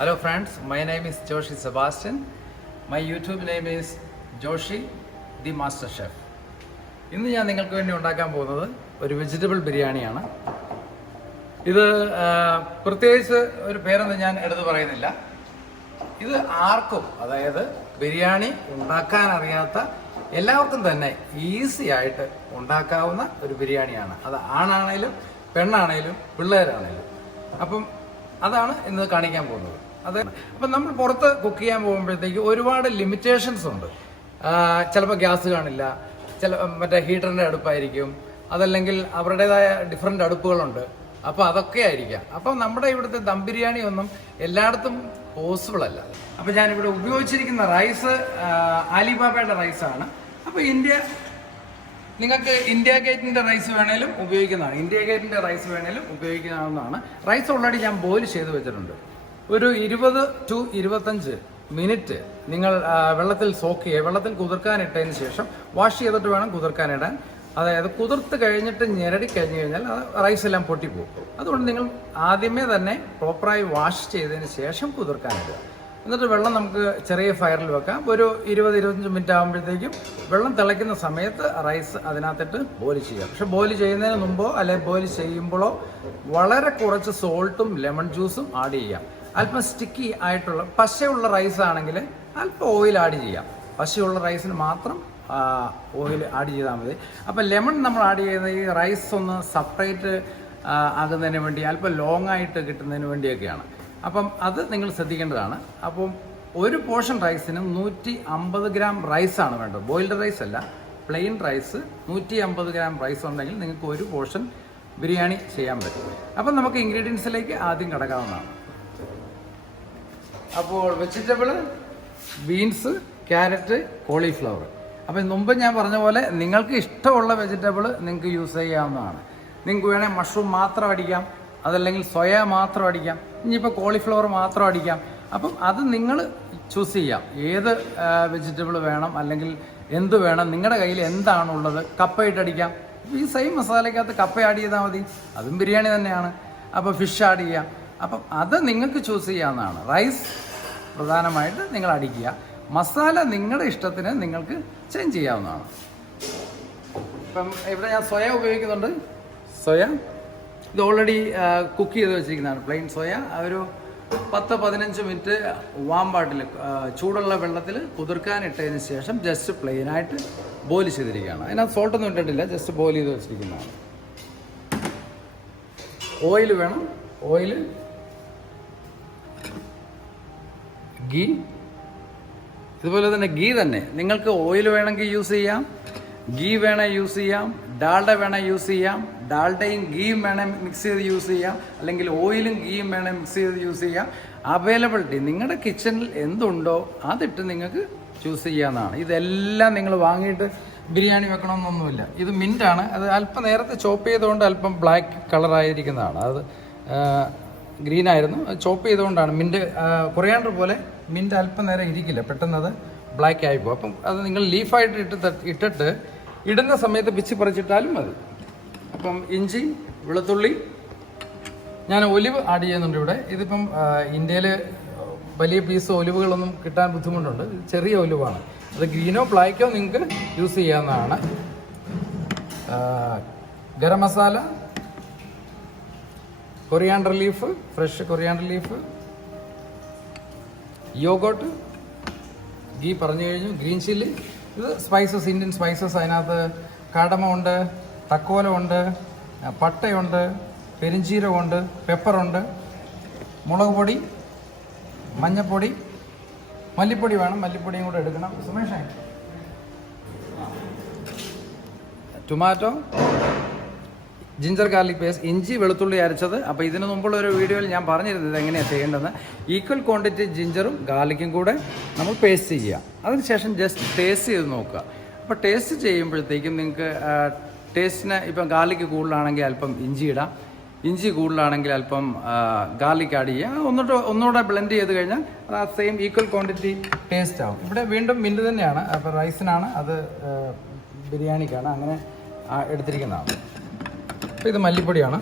Hello friends, my name is Joshi Sebastian. My YouTube name is Joshi the Master Chef. ഇന്ന് ഞാൻ നിങ്ങൾക്ക് വേണ്ടി ഉണ്ടാക്കാൻ പോകുന്നത് ഒരു വെജിറ്റബിൾ ബിരിയാണിയാണ്. ഇത് പ്രത്യേകിച്ച് ഒരു പേരൊന്നും ഞാൻ എടുത്തു പറയുന്നില്ല. ഇത് ആർക്കും, അതായത് ബിരിയാണി ഉണ്ടാക്കാൻ അറിയാത്ത എല്ലാവർക്കും തന്നെ ഈസി ആയിട്ട് ഉണ്ടാക്കാവുന്ന ഒരു ബിരിയാണിയാണ്. അത് ആണാണേലും പെണ്ണാണേലും പിള്ളേരാണേലും. അപ്പം അതാണ് ഇന്ന് കാണിക്കാൻ പോകുന്നത്. അപ്പം നമ്മൾ പുറത്ത് കുക്ക് ചെയ്യാൻ പോകുമ്പോഴത്തേക്ക് ഒരുപാട് ലിമിറ്റേഷൻസ് ഉണ്ട്. ചിലപ്പോൾ ഗ്യാസ് കാണില്ല, മറ്റേ ഹീറ്ററിൻ്റെ അടുപ്പായിരിക്കും, അതല്ലെങ്കിൽ അവരുടേതായ ഡിഫറെൻ്റ് അടുപ്പുകളുണ്ട്. അപ്പോൾ അതൊക്കെ ആയിരിക്കാം. അപ്പം നമ്മുടെ ഇവിടുത്തെ ദം ബിരിയാണി ഒന്നും എല്ലായിടത്തും പോസിബിൾ അല്ല. അപ്പം ഞാനിവിടെ ഉപയോഗിച്ചിരിക്കുന്ന റൈസ് ആലിബാബയുടെ റൈസാണ്. അപ്പോൾ നിങ്ങൾക്ക് ഇന്ത്യ ഗേറ്റിൻ്റെ റൈസ് വേണേലും ഉപയോഗിക്കുന്നതാണ്. ഇന്ത്യ ഗേറ്റിൻ്റെ റൈസ് വേണേലും ഉപയോഗിക്കാവുന്നതാണ്. റൈസ് ഓൾറെഡി ഞാൻ ബോയിൽ ചെയ്ത് വെച്ചിട്ടുണ്ട്. ഒരു 20 to 25 മിനിറ്റ് നിങ്ങൾ വെള്ളത്തിൽ സോക്ക് ചെയ്യുക. വെള്ളത്തിൽ കുതിർക്കാനിട്ടതിന് ശേഷം വാഷ് ചെയ്തിട്ട് വേണം കുതിർക്കാനിടാൻ. അതായത് കുതിർത്ത് കഴിഞ്ഞിട്ട് ഞെരടി കഴിഞ്ഞ് കഴിഞ്ഞാൽ റൈസ് എല്ലാം പൊട്ടിപ്പോകും. അതുകൊണ്ട് നിങ്ങൾ ആദ്യമേ തന്നെ പ്രോപ്പറായി വാഷ് ചെയ്തതിന് ശേഷം കുതിർക്കാനിടുക. എന്നിട്ട് വെള്ളം നമുക്ക് ചെറിയ ഫയറിൽ വെക്കാം. ഒരു 20-25 മിനിറ്റ് ആകുമ്പോഴത്തേക്കും വെള്ളം തിളയ്ക്കുന്ന സമയത്ത് റൈസ് അതിനകത്തിട്ട് ബോയിൽ ചെയ്യാം. പക്ഷെ ബോയിൽ ചെയ്യുന്നതിന് മുമ്പോ അല്ലെങ്കിൽ ബോയിൽ ചെയ്യുമ്പോഴോ വളരെ കുറച്ച് സോൾട്ടും ലെമൺ ജ്യൂസും ആഡ് ചെയ്യാം. അല്പം സ്റ്റിക്കി ആയിട്ടുള്ള പശയുള്ള റൈസ് ആണെങ്കിൽ അല്പം ഓയിൽ ആഡ് ചെയ്യാം. പശയുള്ള റൈസിന് മാത്രം ഓയിൽ ആഡ് ചെയ്താൽ മതി. അപ്പം ലെമൺ നമ്മൾ ആഡ് ചെയ്യുന്നത് ഈ റൈസ് ഒന്ന് സെപ്പറേറ്റ് ആകുന്നതിന് വേണ്ടി, അല്പം ലോങ് ആയിട്ട് കിട്ടുന്നതിന് വേണ്ടിയൊക്കെയാണ്. അപ്പം അത് നിങ്ങൾ ശ്രദ്ധിക്കേണ്ടതാണ്. അപ്പം ഒരു പോർഷൻ റൈസിന് 150 ഗ്രാം റൈസാണ് വേണ്ടത്. ബോയിൽഡ് റൈസ് അല്ല, പ്ലെയിൻ റൈസ്. 150 ഗ്രാം റൈസ് ഉണ്ടെങ്കിൽ നിങ്ങൾക്ക് ഒരു പോർഷൻ ബിരിയാണി ചെയ്യാൻ പറ്റും. അപ്പം നമുക്ക് ഇൻഗ്രീഡിയൻസിലേക്ക് ആദ്യം കിടക്കാവുന്നതാണ്. അപ്പോൾ വെജിറ്റബിൾ, ബീൻസ്, ക്യാരറ്റ്, കോളിഫ്ലവർ. അപ്പം മുമ്പ് ഞാൻ പറഞ്ഞ പോലെ നിങ്ങൾക്ക് ഇഷ്ടമുള്ള വെജിറ്റബിൾ നിങ്ങൾക്ക് യൂസ് ചെയ്യാവുന്നതാണ്. നിങ്ങൾക്ക് വേണേൽ മഷ്റൂം മാത്രം അടിക്കാം, അതല്ലെങ്കിൽ സോയ മാത്രം അടിക്കാം, ഇനിയിപ്പോൾ കോളിഫ്ലവർ മാത്രം അടിക്കാം. അപ്പം അത് നിങ്ങൾ ചൂസ് ചെയ്യാം, ഏത് വെജിറ്റബിൾ വേണം അല്ലെങ്കിൽ എന്ത് വേണം, നിങ്ങളുടെ കയ്യിൽ എന്താണുള്ളത്. കപ്പ ഇട്ടടിക്കാം. ഈ സെയിം മസാലയ്ക്കകത്ത് കപ്പ ആഡ് ചെയ്താൽ മതി, അതും ബിരിയാണി തന്നെയാണ്. അപ്പോൾ ഫിഷ് ആഡ് ചെയ്യാം. അപ്പം അത് നിങ്ങൾക്ക് ചൂസ് ചെയ്യാവുന്നതാണ്. റൈസ് പ്രധാനമായിട്ട് നിങ്ങൾ അടിക്കുക. മസാല നിങ്ങളുടെ ഇഷ്ടത്തിന് നിങ്ങൾക്ക് ചേഞ്ച് ചെയ്യാവുന്നതാണ്. ഇപ്പം ഇവിടെ ഞാൻ സോയ ഉപയോഗിക്കുന്നുണ്ട്. സോയ ഇത് ഓൾറെഡി കുക്ക് ചെയ്ത് വെച്ചിരിക്കുന്നതാണ്. പ്ലെയിൻ സോയ ഒരു 10-15 മിനിറ്റ് വാം വാട്ടിൽ, ചൂടുള്ള വെള്ളത്തിൽ കുതിർക്കാനിട്ടതിന് ശേഷം ജസ്റ്റ് പ്ലെയിനായിട്ട് ബോയിൽ ചെയ്തിരിക്കുകയാണ്. അതിനകത്ത് സോൾട്ടൊന്നും ഇട്ടിട്ടില്ല, ജസ്റ്റ് ബോയിൽ ചെയ്ത് വെച്ചിരിക്കുന്നതാണ്. ഓയിൽ വേണം. ഓയിൽ, ഗീ, ഇതുപോലെ തന്നെ ഗീ തന്നെ നിങ്ങൾക്ക് ഓയിൽ വേണമെങ്കിൽ യൂസ് ചെയ്യാം, ഗീ വേണേൽ യൂസ് ചെയ്യാം, ഡാൽഡ വേണേൽ യൂസ് ചെയ്യാം. ഡാൽഡയും ഗീയും വേണേൽ മിക്സ് ചെയ്ത് യൂസ് ചെയ്യാം, അല്ലെങ്കിൽ ഓയിലും ഗീയും വേണേൽ മിക്സ് ചെയ്ത് യൂസ് ചെയ്യാം. അവൈലബിലിറ്റി നിങ്ങളുടെ കിച്ചണിൽ എന്തുണ്ടോ അതിട്ട് നിങ്ങൾക്ക് ചൂസ് ചെയ്യാവുന്നതാണ്. ഇതെല്ലാം നിങ്ങൾ വാങ്ങിയിട്ട് ബിരിയാണി വെക്കണമെന്നൊന്നുമില്ല. ഇത് മിൻറ്റാണ്. അത് അല്പം നേരത്തെ ചോപ്പ് ചെയ്തുകൊണ്ട് അല്പം ബ്ലാക്ക് കളറായിരിക്കുന്നതാണ്. അത് ഗ്രീൻ ആയിരുന്നു, ചോപ്പ് ചെയ്തുകൊണ്ടാണ്. മിൻറ്റ് കൊറിയാണ്ടർ പോലെ മിൻറ്റ് അല്പം നേരം ഇരിക്കില്ല, പെട്ടെന്ന് അത് ബ്ലാക്ക് ആയിപ്പോകും. അപ്പം അത് നിങ്ങൾ ലീഫായിട്ട് ഇട്ടിട്ട് ഇടുന്ന സമയത്ത് പിച്ചി പറിച്ചിട്ടാലും മതി. അപ്പം ഇഞ്ചി, വെളുത്തുള്ളി, ഞാൻ ഒലിവ് ആഡ് ചെയ്യുന്നുണ്ട് ഇവിടെ. ഇതിപ്പം ഇന്ത്യയിൽ വലിയ പീസ് ഒലിവുകളൊന്നും കിട്ടാൻ ബുദ്ധിമുട്ടുണ്ട്. ചെറിയ ഒലിവാണ്. അത് ഗ്രീനോ ബ്ലാക്കോ നിങ്ങൾക്ക് യൂസ് ചെയ്യാവുന്നതാണ്. Garam masala, coriander leaf, fresh coriander leaf, yoghurt, ghee പറഞ്ഞു കഴിഞ്ഞു, ഗ്രീൻ ചില്ലി. ഇത് സ്പൈസസ്, ഇന്ത്യൻ സ്പൈസസ്. അതിനകത്ത് കാടമ ഉണ്ട്, തക്കോലം ഉണ്ട്, പട്ടയുണ്ട്, പെരിഞ്ചീരകമുണ്ട്, പെപ്പറുണ്ട്, മുളക് പൊടി, മഞ്ഞൾപ്പൊടി, മല്ലിപ്പൊടി വേണം, മല്ലിപ്പൊടിയും കൂടെ എടുക്കണം. സുമേഷേ, ടൊമാറ്റോ, ജിഞ്ചർ ഗാർലിക് പേസ്റ്റ്, ഇഞ്ചി വെളുത്തുള്ളി അരച്ചത്. അപ്പോൾ ഇതിന് മുമ്പുള്ള ഒരു വീഡിയോയിൽ ഞാൻ പറഞ്ഞിരുന്നത് എങ്ങനെയാണ് ചെയ്യേണ്ടതെന്ന്. ഈക്വൽ ക്വാണ്ടിറ്റി ജിഞ്ചറും ഗാർലിക്കും കൂടെ നമ്മൾ പേസ്റ്റ് ചെയ്യുക. അതിനുശേഷം ജസ്റ്റ് ടേസ്റ്റ് ചെയ്ത് നോക്കുക. അപ്പോൾ ടേസ്റ്റ് ചെയ്യുമ്പോഴത്തേക്കും നിങ്ങൾക്ക് ടേസ്റ്റിന് ഇപ്പം ഗാർലിക്ക് കൂടുതലാണെങ്കിൽ അല്പം ഇഞ്ചി ഇടാം, ഇഞ്ചി കൂടുതലാണെങ്കിൽ അല്പം ഗാർലിക് ആഡ് ചെയ്യുക. ഒന്നുകൂടെ ബ്ലെൻഡ് ചെയ്ത് കഴിഞ്ഞാൽ അത് ആ സെയിം ഈക്വൽ ക്വാണ്ടിറ്റി ടേസ്റ്റ് ആവും. ഇവിടെ വീണ്ടും മിൻറ്റ് തന്നെയാണ്. അപ്പോൾ റൈസിനാണ്, അത് ബിരിയാണിക്കാണ് അങ്ങനെ എടുത്തിരിക്കുന്നതാണ്. അപ്പോൾ ഇത് മല്ലിപ്പൊടിയാണ്.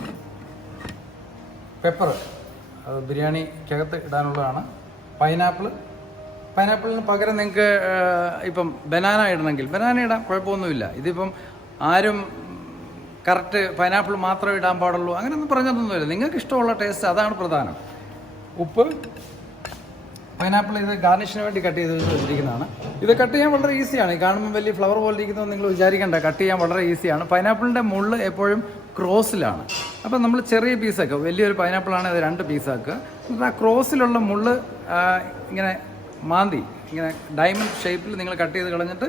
പെപ്പർ അത് ബിരിയാണിക്കകത്ത് ഇടാനുള്ളതാണ്. പൈനാപ്പിളിന് പകരം നിങ്ങൾക്ക് ഇപ്പം ബനാന ഇടണമെങ്കിൽ ബനാന ഇടാം, കുഴപ്പമൊന്നുമില്ല. ഇതിപ്പം ആരും കറക്റ്റ് പൈനാപ്പിൾ മാത്രമേ ഇടാൻ പാടുള്ളൂ അങ്ങനെയൊന്നും പറഞ്ഞതൊന്നുമില്ല. നിങ്ങൾക്ക് ഇഷ്ടമുള്ള ടേസ്റ്റ് അതാണ് പ്രധാനം. ഉപ്പ്, പൈനാപ്പിൾ ഇത് ഗാർണിഷിന് വേണ്ടി കട്ട് ചെയ്ത് വെച്ചിരിക്കുന്നതാണ്. ഇത് കട്ട് ചെയ്യാൻ വളരെ ഈസിയാണ്. ഈ കാണുമ്പോൾ വലിയ ഫ്ലവർ പോലെ ഇരിക്കുന്നത് നിങ്ങൾ വിചാരിക്കേണ്ട, കട്ട് ചെയ്യാൻ വളരെ ഈസിയാണ്. പൈനാപ്പിളിൻ്റെ മുള്ള് എപ്പോഴും ക്രോസിലാണ്. അപ്പം നമ്മൾ ചെറിയ പീസാക്കുക, വലിയൊരു പൈനാപ്പിളാണ് അത് 2 പീസാക്കുക. എന്നിട്ട് ആ ക്രോസിലുള്ള മുള്ള് ഇങ്ങനെ മാന്തി ഇങ്ങനെ ഡയമണ്ട് ഷേപ്പിൽ നിങ്ങൾ കട്ട് ചെയ്ത് കളഞ്ഞിട്ട്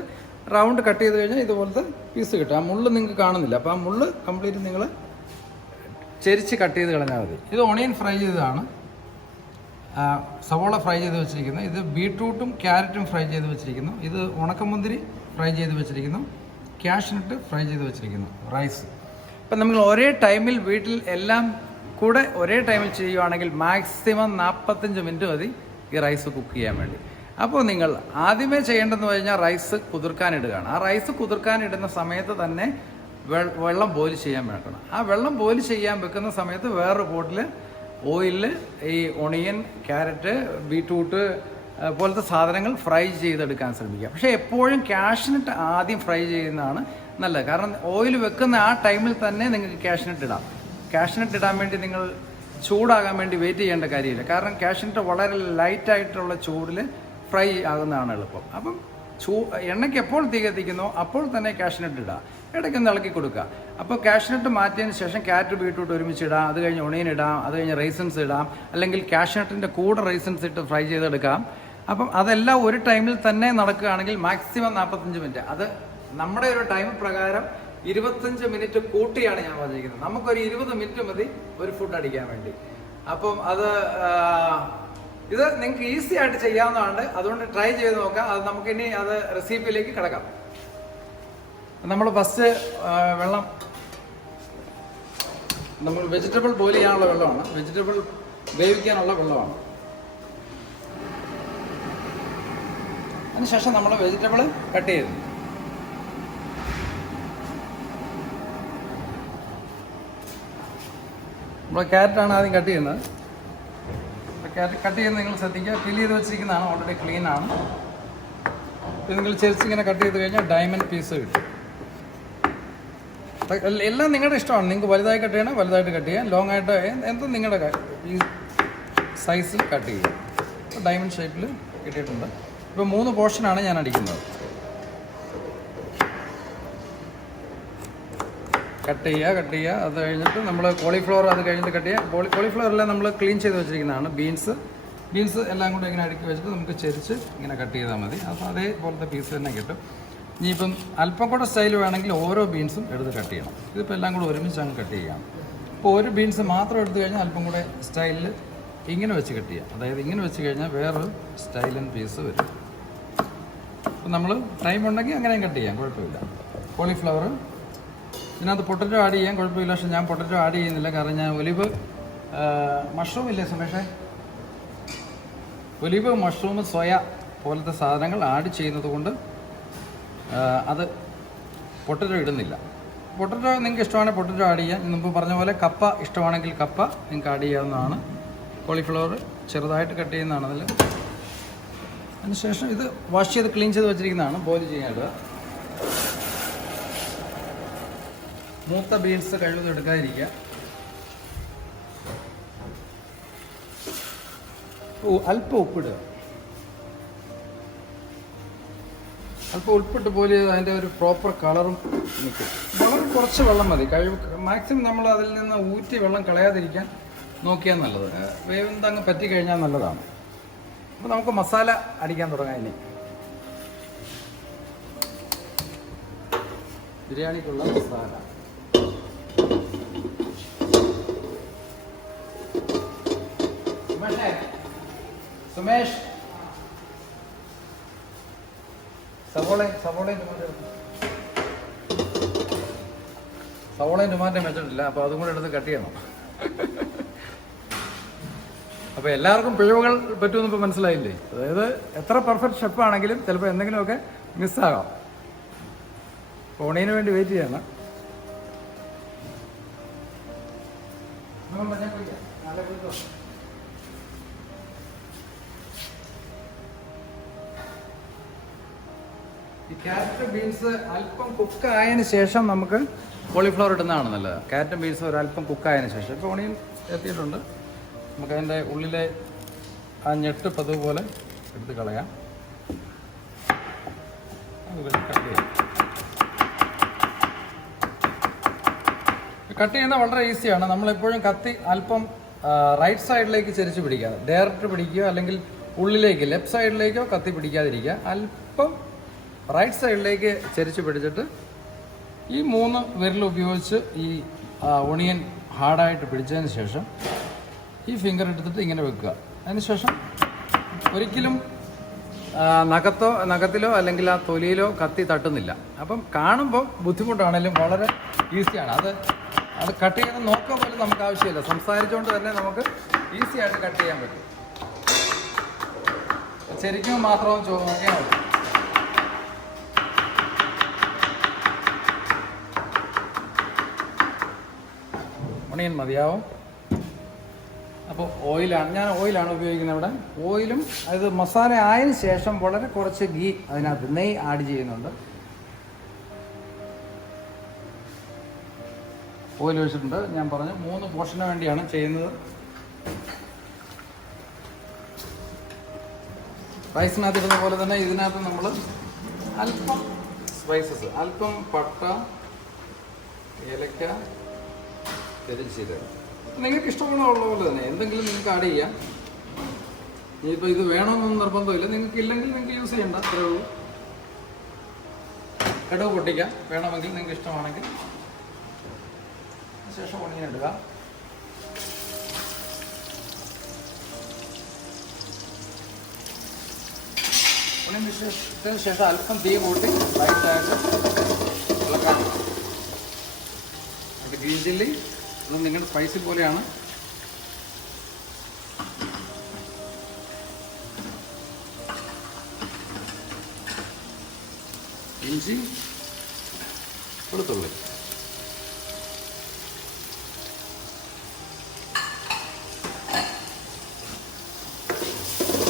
റൗണ്ട് കട്ട് ചെയ്ത് കഴിഞ്ഞാൽ ഇതുപോലത്തെ പീസ് കിട്ടും. ആ മുള്ള് നിങ്ങൾക്ക് കാണുന്നില്ല, അപ്പോൾ ആ മുള്ള് കംപ്ലീറ്റ് നിങ്ങൾ ചെരിച്ച് കട്ട് ചെയ്ത് കളഞ്ഞാൽ മതി. ഇത് ഓണിയൻ ഫ്രൈ ചെയ്തതാണ്, സവോള ഫ്രൈ ചെയ്ത് വെച്ചിരിക്കുന്നു. ഇത് ബീട്രൂട്ടും ക്യാരറ്റും ഫ്രൈ ചെയ്ത് വെച്ചിരിക്കുന്നു. ഇത് ഉണക്കമുന്തിരി ഫ്രൈ ചെയ്ത് വെച്ചിരിക്കുന്നു. കാഷ്നട്ട് ഫ്രൈ ചെയ്ത് വെച്ചിരിക്കുന്നു. റൈസ്. ഇപ്പം നമ്മൾ ഒരേ ടൈമിൽ വീട്ടിൽ എല്ലാം കൂടെ ഒരേ ടൈമിൽ ചെയ്യുവാണെങ്കിൽ മാക്സിമം 45 മിനിറ്റ് മതി ഈ റൈസ് കുക്ക് ചെയ്യാൻ വേണ്ടി. അപ്പോൾ നിങ്ങൾ ആദ്യമേ ചെയ്യേണ്ടതെന്ന് കഴിഞ്ഞാൽ റൈസ് കുതിർക്കാനിടുകയാണ്. ആ റൈസ് കുതിർക്കാനിടുന്ന സമയത്ത് തന്നെ വെള്ളം ബോയിൽ ചെയ്യാൻ വെക്കണം. ആ വെള്ളം ബോയിൽ ചെയ്യാൻ വെക്കുന്ന സമയത്ത് വേറൊരു പോട്ടിൽ ഓയിലിൽ ഈ ഓണിയൻ, ക്യാരറ്റ്, ബീട്രൂട്ട് പോലത്തെ സാധനങ്ങൾ ഫ്രൈ ചെയ്തെടുക്കാൻ ശ്രമിക്കുക. പക്ഷേ എപ്പോഴും കാഷ്നട്ട് ആദ്യം ഫ്രൈ ചെയ്യുന്നതാണ് നല്ലത്. കാരണം ഓയിൽ വെക്കുന്ന ആ ടൈമിൽ തന്നെ നിങ്ങൾക്ക് കാഷ്നട്ട് ഇടാം. കാഷ്നട്ട് ഇടാൻ വേണ്ടി നിങ്ങൾ ചൂടാകാൻ വേണ്ടി വെയിറ്റ് ചെയ്യേണ്ട കാര്യമില്ല. കാരണം കാഷ്നട്ട് വളരെ ലൈറ്റായിട്ടുള്ള ചൂടിൽ ഫ്രൈ ആകുന്നതാണ് എളുപ്പം. അപ്പം എണ്ണയ്ക്ക് എപ്പോൾ തീ കത്തിക്കുന്നോ അപ്പോൾ തന്നെ കാഷ്നട്ട് ഇടുക, ഇടയ്ക്കൊന്ന് ഇളക്കി കൊടുക്കുക. അപ്പോൾ കാഷ്നട്ട് മാറ്റിയതിന് ശേഷം ക്യാരറ്റ്, ബീട്രൂട്ട് ഒരുമിച്ച് ഇടാം, അത് കഴിഞ്ഞ് ഒണിയൻ ഇടാം, അത് കഴിഞ്ഞ് റൈസൻസ് ഇടാം, അല്ലെങ്കിൽ കാഷ്നട്ടിൻ്റെ കൂടെ റൈസൻസ് ഇട്ട് ഫ്രൈ ചെയ്തെടുക്കാം. അപ്പം അതെല്ലാം ഒരു ടൈമിൽ തന്നെ നടക്കുകയാണെങ്കിൽ മാക്സിമം 45 മിനിറ്റ്. അത് നമ്മുടെ ഒരു ടൈം പ്രകാരം 25 മിനിറ്റ് കൂട്ടിയാണ് ഞാൻ പറഞ്ഞിരിക്കുന്നത്. നമുക്കൊരു 20 മിനിറ്റ് മതി ഒരു ഫുഡ് അടിക്കാൻ വേണ്ടി. അപ്പം ഇത് നിങ്ങൾക്ക് ഈസി ആയിട്ട് ചെയ്യാവുന്നതാണ്. അതുകൊണ്ട് ട്രൈ ചെയ്ത് നോക്കാം. അത് നമുക്കിനി അത് റെസിപ്പിയിലേക്ക് കിടക്കാം. നമ്മൾ ഫസ്റ്റ് വെള്ളം, നമ്മൾ വെജിറ്റബിൾ ബോയിൽ ചെയ്യാനുള്ള വെള്ളമാണ്, വെജിറ്റബിൾ വേവിക്കാനുള്ള വെള്ളമാണ്. അതിനുശേഷം നമ്മൾ വെജിറ്റബിൾ കട്ട് ചെയ്തു. നമ്മൾ ക്യാരറ്റാണ് ആദ്യം കട്ട് ചെയ്യുന്നത്. ക്യാരറ്റ് കട്ട് ചെയ്യുന്നത് നിങ്ങൾ ശ്രദ്ധിക്കുക, ഫിൽ ചെയ്ത് വെച്ചിരിക്കുന്നതാണ്, ഓൾറെഡി ക്ലീൻ ആണ്. ഇത് നിങ്ങൾ ചെറിച്ചിങ്ങനെ കട്ട് ചെയ്ത് കഴിഞ്ഞാൽ ഡയമണ്ട് പീസ് കിട്ടും. എല്ലാം നിങ്ങളുടെ ഇഷ്ടമാണ്. നിങ്ങൾക്ക് വലുതായി കട്ട് ചെയ്യണം, വലുതായിട്ട് കട്ട് ചെയ്യാം, ലോങ് ആയിട്ട് എന്തും നിങ്ങളുടെ ഈ സൈസിൽ കട്ട് ചെയ്യുക. ഇപ്പോൾ ഡയമണ്ട് ഷേപ്പിൽ കിട്ടിയിട്ടുണ്ട്. ഇപ്പോൾ 3 പോർഷനാണ് ഞാൻ അടിക്കുന്നത്. കട്ട് ചെയ്യുക. അത് കഴിഞ്ഞിട്ട് നമ്മൾ കോളിഫ്ലവർ അത് കഴിഞ്ഞിട്ട് കട്ട് ചെയ്യുക. കോളിഫ്ലവർ എല്ലാം നമ്മൾ ക്ലീൻ ചെയ്ത് വെച്ചിരിക്കുന്നതാണ്. ബീൻസ് എല്ലാം കൂടെ ഇങ്ങനെ അടുക്കി വെച്ചിട്ട് നമുക്ക് ചെരിച്ച് ഇങ്ങനെ കട്ട് ചെയ്താൽ മതി. അപ്പോൾ അതേപോലത്തെ പീസ് തന്നെ കിട്ടും. ഇനിയിപ്പം അല്പം കൂടെ സ്റ്റൈൽ വേണമെങ്കിൽ ഓരോ ബീൻസും എടുത്ത് കട്ട് ചെയ്യണം. ഇതിപ്പോൾ എല്ലാം കൂടെ ഒരുമിച്ച് അങ്ങ് കട്ട് ചെയ്യാം. അപ്പോൾ ഒരു ബീൻസ് മാത്രം എടുത്തു കഴിഞ്ഞാൽ അല്പം കൂടെ സ്റ്റൈലിൽ ഇങ്ങനെ വെച്ച് കട്ട് ചെയ്യാം. അതായത് ഇങ്ങനെ വെച്ച് കഴിഞ്ഞാൽ വേറൊരു സ്റ്റൈലൻ പീസ് വരും. അപ്പോൾ നമ്മൾ ടൈം ഉണ്ടെങ്കിൽ അങ്ങനെയും കട്ട് ചെയ്യാം, കുഴപ്പമില്ല. കോളിഫ്ലവർ, ഇതിനകത്ത് പൊട്ടറ്റോ ആഡ് ചെയ്യാൻ കുഴപ്പമില്ല. പക്ഷെ ഞാൻ പൊട്ടറ്റോ ആഡ് ചെയ്യുന്നില്ല. കാരണം ഞാൻ മഷ്റൂം ഇല്ലേ സുമേഷേ, മഷ്റൂം, സോയ പോലത്തെ സാധനങ്ങൾ ആഡ് ചെയ്യുന്നത് കൊണ്ട് അത് പൊട്ടറ്റോ ഇടുന്നില്ല. പൊട്ടറ്റോ നിങ്ങൾക്ക് ഇഷ്ടമാണെങ്കിൽ പൊട്ടറ്റോ ആഡ് ചെയ്യാം. മുമ്പ് പറഞ്ഞ പോലെ കപ്പ ഇഷ്ടമാണെങ്കിൽ കപ്പ നിങ്ങൾക്ക് ആഡ് ചെയ്യാവുന്നതാണ്. കോളിഫ്ലവർ ചെറുതായിട്ട് കട്ട് ചെയ്യുന്നതാണ് അതിൽ. അതിനുശേഷം ഇത് വാഷ് ചെയ്ത് ക്ലീൻ ചെയ്ത് വെച്ചിരിക്കുന്നതാണ്, ബോയിൽ ചെയ്യാനുള്ളത്. മൂത്ത ബീൻസ് കഴിവതും എടുക്കാതിരിക്കുക. അല്പം ഉപ്പിടുക. അല്പം ഉപ്പിട്ട് പോലെ അതിൻ്റെ ഒരു പ്രോപ്പർ കളറും നിൽക്കും. വളരെ കുറച്ച് വെള്ളം മതി. മാക്സിമം നമ്മൾ അതിൽ നിന്ന് ഊറ്റി വെള്ളം കളയാതിരിക്കാൻ നോക്കിയാൽ നല്ലത്. വേവെന്തങ്ങ് പറ്റിക്കഴിഞ്ഞാൽ നല്ലതാണ്. അപ്പോൾ നമുക്ക് മസാല അടിക്കാൻ തുടങ്ങാം. ഇനി ബിരിയാണിക്കുള്ള മസാല. സുമേഷ്, സവോളയും ടൊമാറ്റോയും വെച്ചിട്ടില്ല. അപ്പോൾ അതും കൂടെ എടുത്ത് കട്ട് ചെയ്യണം. അപ്പോൾ എല്ലാവർക്കും പിഴവുകൾ പറ്റുമെന്ന് ഇപ്പോൾ മനസ്സിലായില്ലേ? അതായത് എത്ര പെർഫെക്റ്റ് ഷെഫാണെങ്കിലും ചിലപ്പോൾ എന്തെങ്കിലുമൊക്കെ മിസ്സാകാം. ഓണിയന് വേണ്ടി വെയിറ്റ് ചെയ്യണം. ഈ ക്യാരറ്റ് ബീൻസ് അല്പം കുക്കായതിനു ശേഷം നമുക്ക് കോളിഫ്ലവർ ഇടുന്നതാണ് നല്ലത്. ക്യാരറ്റും ബീൻസും ഒരല്പം കുക്കായതിനു ശേഷം. ഇപ്പോൾ ഓണിയൻ എത്തിയിട്ടുണ്ട്. നമുക്കതിൻ്റെ ഉള്ളിലെ ആ ഞെട്ട് പതിവ് പോലെ എടുത്ത് കളയാം. കട്ട് ചെയ്യുന്നത് വളരെ ഈസിയാണ്. നമ്മളെപ്പോഴും കത്തി അല്പം റൈറ്റ് സൈഡിലേക്ക് ചെരിച്ച് പിടിക്കുക. ഡയറക്റ്റ് പിടിക്കുക, അല്ലെങ്കിൽ ഉള്ളിലേക്ക് ലെഫ്റ്റ് സൈഡിലേക്കോ കത്തി പിടിക്കാതിരിക്കുക. അല്പം റൈറ്റ് സൈഡിലേക്ക് ചെരിച്ച് പിടിച്ചിട്ട് ഈ 3 വിരൽ ഉപയോഗിച്ച് ഈ ഒണിയൻ ഹാർഡായിട്ട് പിടിച്ചതിന് ശേഷം ഈ ഫിംഗർ എടുത്തിട്ട് ഇങ്ങനെ വെക്കുക. അതിനുശേഷം ഒരിക്കലും നഖത്തിലോ അല്ലെങ്കിൽ ആ തൊലിയിലോ കത്തി തട്ടുന്നില്ല. അപ്പം കാണുമ്പോൾ ബുദ്ധിമുട്ടാണെങ്കിലും വളരെ ഈസിയാണ്. അത് കട്ട് ചെയ്യുന്ന നോക്കുക പോലും നമുക്ക് ആവശ്യമില്ല. സംസാരിച്ചുകൊണ്ട് തന്നെ നമുക്ക് ഈസി ആയിട്ട് കട്ട് ചെയ്യാൻ പറ്റും. ശരിക്കും മാത്രം നോക്കിയാൽ മതി. ഒണിയൻ മതിയാവും. അപ്പോൾ ഞാൻ ഓയിലാണ് ഉപയോഗിക്കുന്നത് ഇവിടെ. ഓയിലും അത് മസാല ആയതിനു ശേഷം വളരെ കുറച്ച് ഗീ അതിനകത്ത് നെയ്യ് ആഡ് ചെയ്യുന്നുണ്ട്. ഓയിൽ ഒഴിച്ചിട്ടുണ്ട്. ഞാൻ പറഞ്ഞു 3 പോർഷന് വേണ്ടിയാണ് ചെയ്യുന്നത്. റൈസിനകത്ത് ഇടുന്ന പോലെ തന്നെ ഇതിനകത്ത് നമ്മൾ അല്പം സ്പൈസസ്, അല്പം പട്ട, ഏലക്ക, പെരുംജീരകം, നിങ്ങൾക്ക് ഇഷ്ടമുള്ള പോലെ തന്നെ എന്തെങ്കിലും നിങ്ങൾക്ക് ആഡ് ചെയ്യാം. ഇനിയിപ്പോൾ ഇത് വേണമെന്നൊന്നും നിർബന്ധമില്ല. നിങ്ങൾക്ക് ഇല്ലെങ്കിൽ നിങ്ങൾക്ക് യൂസ് ചെയ്യണ്ട, അത്രേ ഉള്ളൂ. കടുക് പൊട്ടിക്കാം വേണമെങ്കിൽ, നിങ്ങൾക്ക് ഇഷ്ടമാണെങ്കിൽ. ശേഷം ഒണിയൻ ഇടുക. ഒണിയന് ശേഷം അല്പം തീ കൂട്ടി ലൈറ്റായിട്ട് ഇളക്കാം. അത് ഗ്രീൻ ചില്ലി അത് നിങ്ങളുടെ സ്പൈസി പോലെയാണ്. ഇഞ്ചി, വെളുത്തുള്ളി,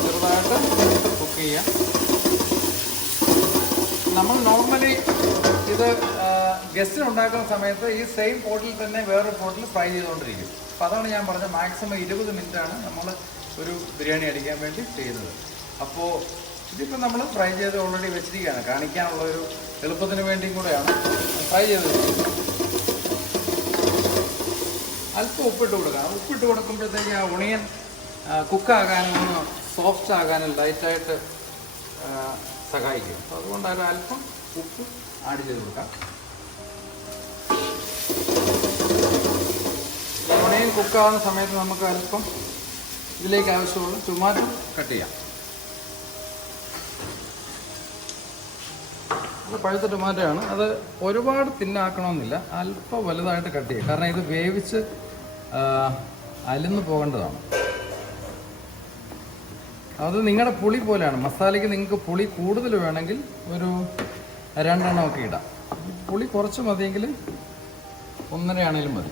ചെറുതായിട്ട് കുക്ക് ചെയ്യാം. നമ്മൾ നോർമലി ഇത് ഗസ്റ്റ് ഉണ്ടാക്കുന്ന സമയത്ത് ഈ സെയിം പോട്ടിൽ തന്നെ വേറൊരു പോട്ടിൽ ഫ്രൈ ചെയ്തുകൊണ്ടിരിക്കും. അപ്പോൾ അതാണ് ഞാൻ പറഞ്ഞത്, മാക്സിമം 20 മിനിറ്റാണ് നമ്മൾ ഒരു ബിരിയാണി അടിക്കാൻ വേണ്ടി ചെയ്യുന്നത്. അപ്പോൾ ഇതിപ്പോൾ നമ്മൾ ഫ്രൈ ചെയ്ത് ഓൾറെഡി വെച്ചിരിക്കുകയാണ്. കാണിക്കാനുള്ള ഒരു എളുപ്പത്തിന് വേണ്ടിയും കൂടെയാണ് ഫ്രൈ ചെയ്ത് വെച്ചിരിക്കുന്നത്. അല്പം ഉപ്പിട്ട് കൊടുക്കണം. ഉപ്പിട്ട് കൊടുക്കുമ്പോഴത്തേക്ക് ആ ഒണിയൻ കുക്കാകാനും ഒന്ന് സോഫ്റ്റ് ആകാനും ലൈറ്റായിട്ട് സഹായിക്കും. അപ്പോൾ അതുകൊണ്ട് അല്പം ഉപ്പ് ആഡ് ചെയ്ത് കൊടുക്കാം. ഒണിയൻ കുക്കാവുന്ന സമയത്ത് നമുക്ക് അല്പം ഇതിലേക്ക് ആവശ്യമുള്ള ടൊമാറ്റോ കട്ട് ചെയ്യാം. അത് പഴുത്ത ടൊമാറ്റോ ആണ്. അത് ഒരുപാട് തിന്നാക്കണമെന്നില്ല, അല്പം വലുതായിട്ട് കട്ട് ചെയ്യുക. കാരണം ഇത് വേവിച്ച് അലിന്ന് പോകേണ്ടതാണ്. അത് നിങ്ങളുടെ പുളി പോലെയാണ്. മസാലയ്ക്ക് നിങ്ങൾക്ക് പുളി കൂടുതൽ വേണമെങ്കിൽ ഒരു 2 എണ്ണമൊക്കെ ഇടാം. പുളി കുറച്ച് മതിയെങ്കിൽ 1.5 ആണെങ്കിലും മതി.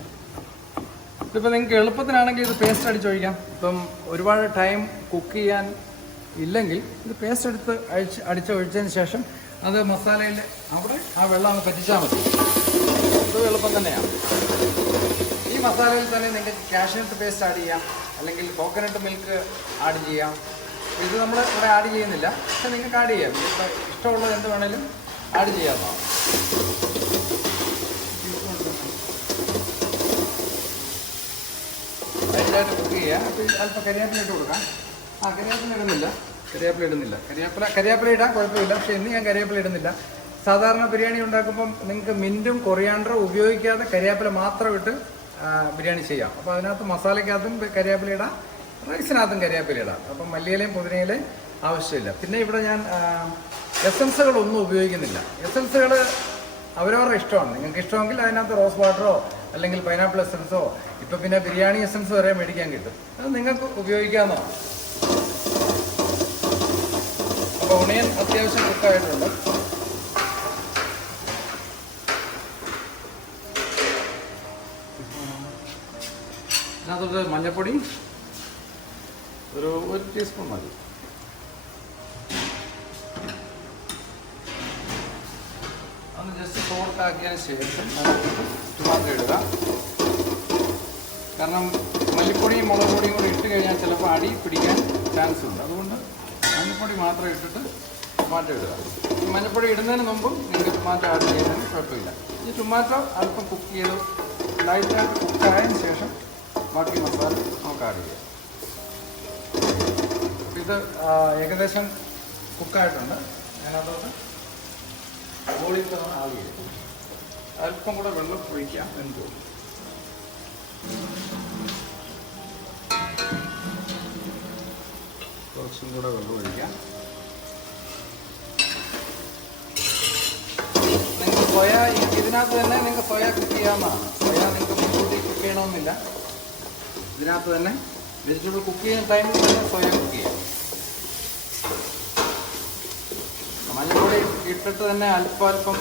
ഇപ്പം നിങ്ങൾക്ക് എളുപ്പത്തിനാണെങ്കിൽ ഇത് പേസ്റ്റ് അടിച്ചൊഴിക്കാം. ഇപ്പം ഒരുപാട് ടൈം കുക്ക് ചെയ്യാൻ ഇല്ലെങ്കിൽ ഇത് പേസ്റ്റ് എടുത്ത് അടിച്ചൊഴിച്ചതിന് ശേഷം അത് മസാലയിൽ അവിടെ ആ വെള്ളം ഒന്ന് പറ്റിച്ചാൽ മതി. ഇത് എളുപ്പം തന്നെയാണ്. ഈ മസാലയിൽ തന്നെ നിങ്ങൾക്ക് കാഷ്യൂനട്ട് പേസ്റ്റ് ആഡ് ചെയ്യാം, അല്ലെങ്കിൽ കോക്കനട്ട് മിൽക്ക് ആഡ് ചെയ്യാം. ഇത് നമ്മൾ ഇവിടെ ആഡ് ചെയ്യുന്നില്ല, പക്ഷെ നിങ്ങൾക്ക് ആഡ് ചെയ്യാം. ഇപ്പോൾ ഇഷ്ടമുള്ളത് എന്ത് വേണേലും ആഡ് ചെയ്യാവുന്നതാണ്. ലൈറ്റായിട്ട് കുക്ക് ചെയ്യുക. അപ്പോൾ അല്പം കരിവേപ്പില ഇട്ട് കൊടുക്കാം. കരിവേപ്പില ഇടുന്നില്ല. കരിവേപ്പില ഇടാൻ കുഴപ്പമില്ല, പക്ഷേ ഇന്ന് ഞാൻ കരിവേപ്പില ഇടുന്നില്ല. സാധാരണ ബിരിയാണി ഉണ്ടാക്കുമ്പം നിങ്ങൾക്ക് മിൻറ്റും കൊറിയാണ്ടറും ഉപയോഗിക്കാതെ കരിവേപ്പില മാത്രം ഇട്ട് ബിരിയാണി ചെയ്യാം. അപ്പോൾ അതിനകത്ത് മസാലയ്ക്കകത്തും കരിവേപ്പില ഇടാം, റൈസിനകത്തും കരിവേപ്പില ഇടാം. അപ്പം മല്ലിയിലയും പുതിനയിലയും ആവശ്യമില്ല. പിന്നെ ഇവിടെ ഞാൻ എസൻസുകളൊന്നും ഉപയോഗിക്കുന്നില്ല. എസൻസുകൾ അവരവരുടെ ഇഷ്ടമാണ്. നിങ്ങൾക്ക് ഇഷ്ടമെങ്കിൽ അതിനകത്ത് റോസ് വാട്ടറോ അല്ലെങ്കിൽ പൈനാപ്പിൾ എസൻസോ, ഇപ്പം പിന്നെ ബിരിയാണി എസൻസ് വരെ മേടിക്കാൻ കിട്ടും. അത് നിങ്ങൾക്ക് ഉപയോഗിക്കാവുന്നതാണ്. അപ്പോൾ ഒണിയൻ അത്യാവശ്യം കുക്കായിട്ടുണ്ട്. അതിനകത്തോട്ട് മഞ്ഞൾപ്പൊടി ഒരു 1 ടീസ്പൂൺ മതി. സോൾട്ടാക്കിയതിന് ശേഷം ടൊമാറ്റോ ഇടുക. കാരണം മല്ലിപ്പൊടിയും മുളക് പൊടിയും കൂടി ഇട്ട് കഴിഞ്ഞാൽ ചിലപ്പോൾ അടി പിടിക്കാൻ ചാൻസ് ഉണ്ട്. അതുകൊണ്ട് മഞ്ഞൾപ്പൊടി മാത്രം ഇട്ടിട്ട് ടൊമാറ്റോ ഇടുക. ഈ മഞ്ഞൾപ്പൊടി ഇടുന്നതിന് മുമ്പും നിങ്ങൾക്ക് ടൊമാറ്റോ ആഡ് ചെയ്യുന്നതിന് കുഴപ്പമില്ല. ഈ ടൊമാറ്റോ അല്പം കുക്ക് ചെയ്ത് ലൈറ്റായിട്ട് കുക്കായതിന് ശേഷം ബാക്കി മസാല നമുക്ക് ആഡ് ചെയ്യാം. ഇത് ഏകദേശം കുക്കായിട്ടുണ്ട്. അതിനകത്തോട്ട് കോളിഫ്ലവർ ആഡ് ചെയ്യും. അല്പം കൂടെ വെള്ളം ഒഴിക്കാം എന്ന് കുറച്ചും കൂടെ വെള്ളം ഒഴിക്കാം. നിങ്ങൾക്ക് സോയ ഇതിനകത്ത് തന്നെ നിങ്ങൾക്ക് സോയ കുക്ക് ചെയ്യാവുന്നതാണ്. സോയ നിങ്ങൾക്ക് മുൻകൂട്ടി കുക്ക് ചെയ്യണമെന്നില്ല. ഇതിനകത്ത് തന്നെ വെജിറ്റബിൾ കുക്ക് ചെയ്യുന്ന ടൈമിൽ തന്നെ സോയ കുക്ക് ചെയ്യാം. മഞ്ഞൾപ്പൊടി ഇട്ടിട്ട് തന്നെ അല്പം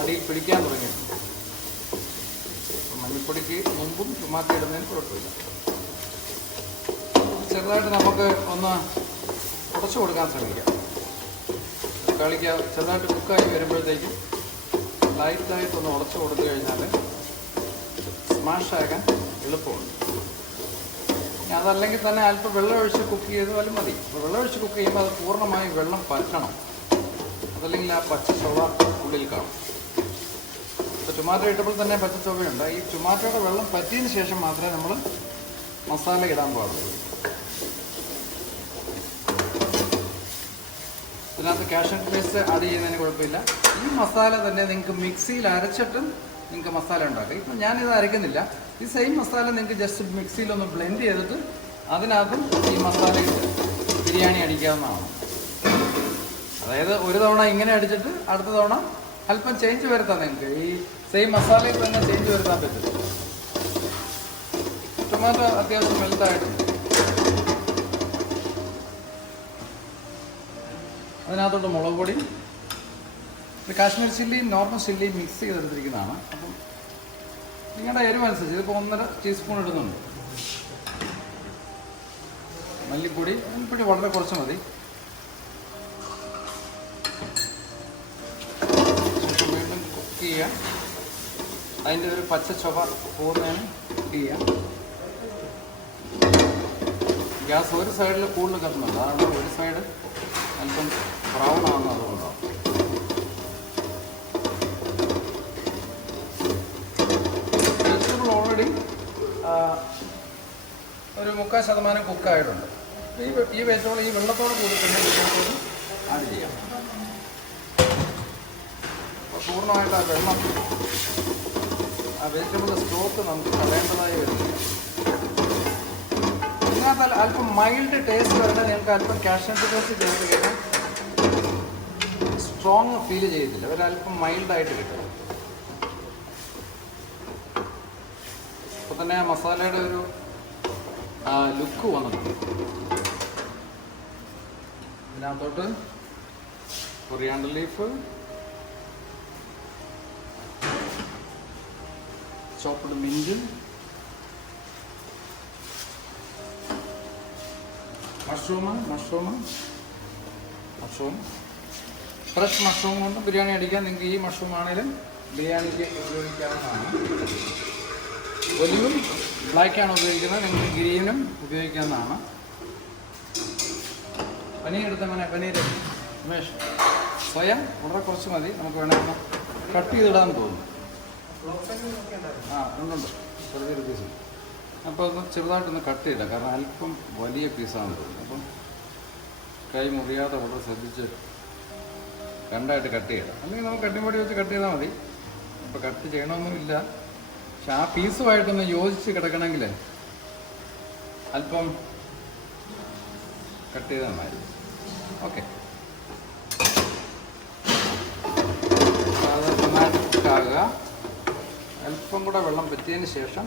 അടിയിൽ പിടിക്കാൻ തുടങ്ങിയിട്ടുണ്ട്. മഞ്ഞൾപ്പൊടിക്ക് മുമ്പും ടൊമാറ്റോ ഇടുന്നതിന് കുഴപ്പമില്ല. ചെറുതായിട്ട് നമുക്ക് ഒന്ന് ഉടച്ചു കൊടുക്കാൻ ശ്രമിക്കാം. തക്കാളിക്ക് ചെറുതായിട്ട് കുക്കായി വരുമ്പോഴത്തേക്കും ലൈറ്റായിട്ടൊന്ന് ഉടച്ചു കൊടുത്തു കഴിഞ്ഞാൽ സ്മാഷാക്കാൻ എളുപ്പമുണ്ട്. അതല്ലെങ്കിൽ തന്നെ അല്പം വെള്ളം ഒഴിച്ച് കുക്ക് ചെയ്താലും മതി. അപ്പോൾ വെള്ളം ഒഴിച്ച് കുക്ക് ചെയ്യുമ്പോൾ അത് പൂർണ്ണമായും വെള്ളം പറ്റണം. അതല്ലെങ്കിൽ ആ പച്ച ചൊവ ഉള്ളിൽ കാണും. ഇപ്പോൾ ടൊമാറ്റോ ഇട്ടപ്പോൾ തന്നെ പച്ച ചൊവയുണ്ട്. ഈ ടൊമാറ്റോയുടെ വെള്ളം പറ്റിയതിന് ശേഷം മാത്രമേ നമ്മൾ മസാല ഇടാൻ പാടുള്ളൂ. ഇതിനകത്ത് കാഷ്യൂ പേസ്റ്റ് ആഡ് ചെയ്യുന്നതിന് കുഴപ്പമില്ല. ഈ മസാല തന്നെ നിങ്ങൾക്ക് മിക്സിയിൽ അരച്ചിട്ടും നിങ്ങൾക്ക് മസാല ഉണ്ടാക്കാം. ഇപ്പം ഞാനിത് അരയ്ക്കുന്നില്ല. ഈ സെയിം മസാല നിങ്ങൾക്ക് ജസ്റ്റ് മിക്സിയിലൊന്ന് ബ്ലെൻഡ് ചെയ്തിട്ട് അതിനകത്തും ഈ മസാല ഇട്ട് ബിരിയാണി അടിക്കാവുന്നതാണ്. അതായത് ഒരു തവണ ഇങ്ങനെ അടിച്ചിട്ട് അടുത്ത തവണ അല്പം ചേഞ്ച് വരുത്താം. നിങ്ങൾക്ക് ഈ സെയിം മസാലയിൽ തന്നെ ചേഞ്ച് വരുത്താൻ പറ്റും. ടൊമാറ്റോ അത്യാവശ്യം മെൽറ്റായിട്ടുണ്ട്. അതിനകത്തോട്ട് മുളക് പൊടി, ഇത് കാശ്മീർ ചില്ലിയും നോർമൽ ചില്ലിയും മിക്സ് ചെയ്തെടുത്തിരിക്കുന്നതാണ്. അപ്പം നിങ്ങളുടെ എരിവ് അനുസരിച്ച് ഇതിപ്പോൾ 1.5 ടീസ്പൂൺ ഇടുന്നുണ്ട്. മല്ലിപ്പൊടി വളരെ കുറച്ച് മതി. വീണ്ടും കുക്ക് ചെയ്യാം. അതിൻ്റെ ഒരു പച്ച ചൊവ പോകുന്നതിന് കുക്ക് ചെയ്യാം. ഗ്യാസ് ഒരു സൈഡിൽ കൂടുതൽ കത്തുന്നുണ്ട്. അതാണ് ഒരു സൈഡ് അല്പം ബ്രൗൺ ആകുന്നത്. അതുകൊണ്ടാണ്. വെജിറ്റബിൾ ഓൾറെഡി ഒരു 3/4% കുക്കായിട്ടുണ്ട്. ഈ വെജിറ്റബിൾ ഈ വെള്ളത്തോട് കൂടി തന്നെ ഇതിനകത്തോട് ആഡ് ചെയ്യാം. അപ്പോൾ പൂർണ്ണമായിട്ട് ആ വെള്ളം ആ വെജിറ്റബിളിൻ്റെ സ്റ്റോക്ക് നമുക്ക് കളയേണ്ടതായി വരുന്നില്ല. ഇതിനകത്ത് അല്പം മൈൽഡ് ടേസ്റ്റ് വരണം. നിങ്ങൾക്ക് അല്പം കാഷ്യൂ പേസ്റ്റ് ചേർത്ത് കഴിഞ്ഞാൽ സ്ട്രോങ് ഫീൽ ചെയ്യത്തില്ല. ഒരല്പം മൈൽഡായിട്ട് കിട്ടും. അപ്പോൾ തന്നെ ആ മസാലയുടെ ഒരു ലുക്ക് വന്നിട്ടുണ്ട്. ഇതിനകത്തോട്ട് coriander leaf, chopped mint, mushroom fresh mushroom കൊണ്ട് ബിരിയാണി അടിക്കാൻ നിങ്ങൾക്ക് ഈ മഷ്റൂം ആണെങ്കിലും ബിരിയാണിക്ക് ഉപയോഗിക്കാവുന്നതാണ്. ഒലിവും ബ്ലാക്കാണ് ഉപയോഗിക്കുന്നത്. നിങ്ങൾക്ക് ഗ്രീനും ഉപയോഗിക്കാവുന്നതാണ്. പനീർ എടുത്തങ്ങനെ പനീർ ഉമേഷ് സോയ വളരെ കുറച്ച് മതി. നമുക്ക് വേണമെങ്കിൽ കട്ട് ചെയ്തിടാൻ തോന്നുന്നു. ഉണ്ടുണ്ട് ചെറിയൊരു പീസ്. അപ്പോൾ ഒന്ന് ചെറുതായിട്ടൊന്ന് കട്ട് ചെയ്യില്ല. കാരണം അല്പം വലിയ പീസാണെന്ന് തോന്നുന്നു. അപ്പം കൈ മുറിയാതെ വളരെ ശ്രദ്ധിച്ച് രണ്ടായിട്ട് കട്ട് ചെയ്യണം. അല്ലെങ്കിൽ നമുക്ക് കട്ടിപ്പൊടി വെച്ച് കട്ട് ചെയ്താൽ മതി. അപ്പോൾ കട്ട് ചെയ്യണമെന്നുമില്ല. പക്ഷെ ആ പീസുമായിട്ടൊന്ന് യോജിച്ച് കിടക്കണമെങ്കിൽ അല്പം കട്ട് ചെയ്താൽ മതി. ഓക്കെ, അത് നന്നായിട്ട് കുക്കാകുക. അല്പം കൂടെ വെള്ളം പറ്റിയതിന് ശേഷം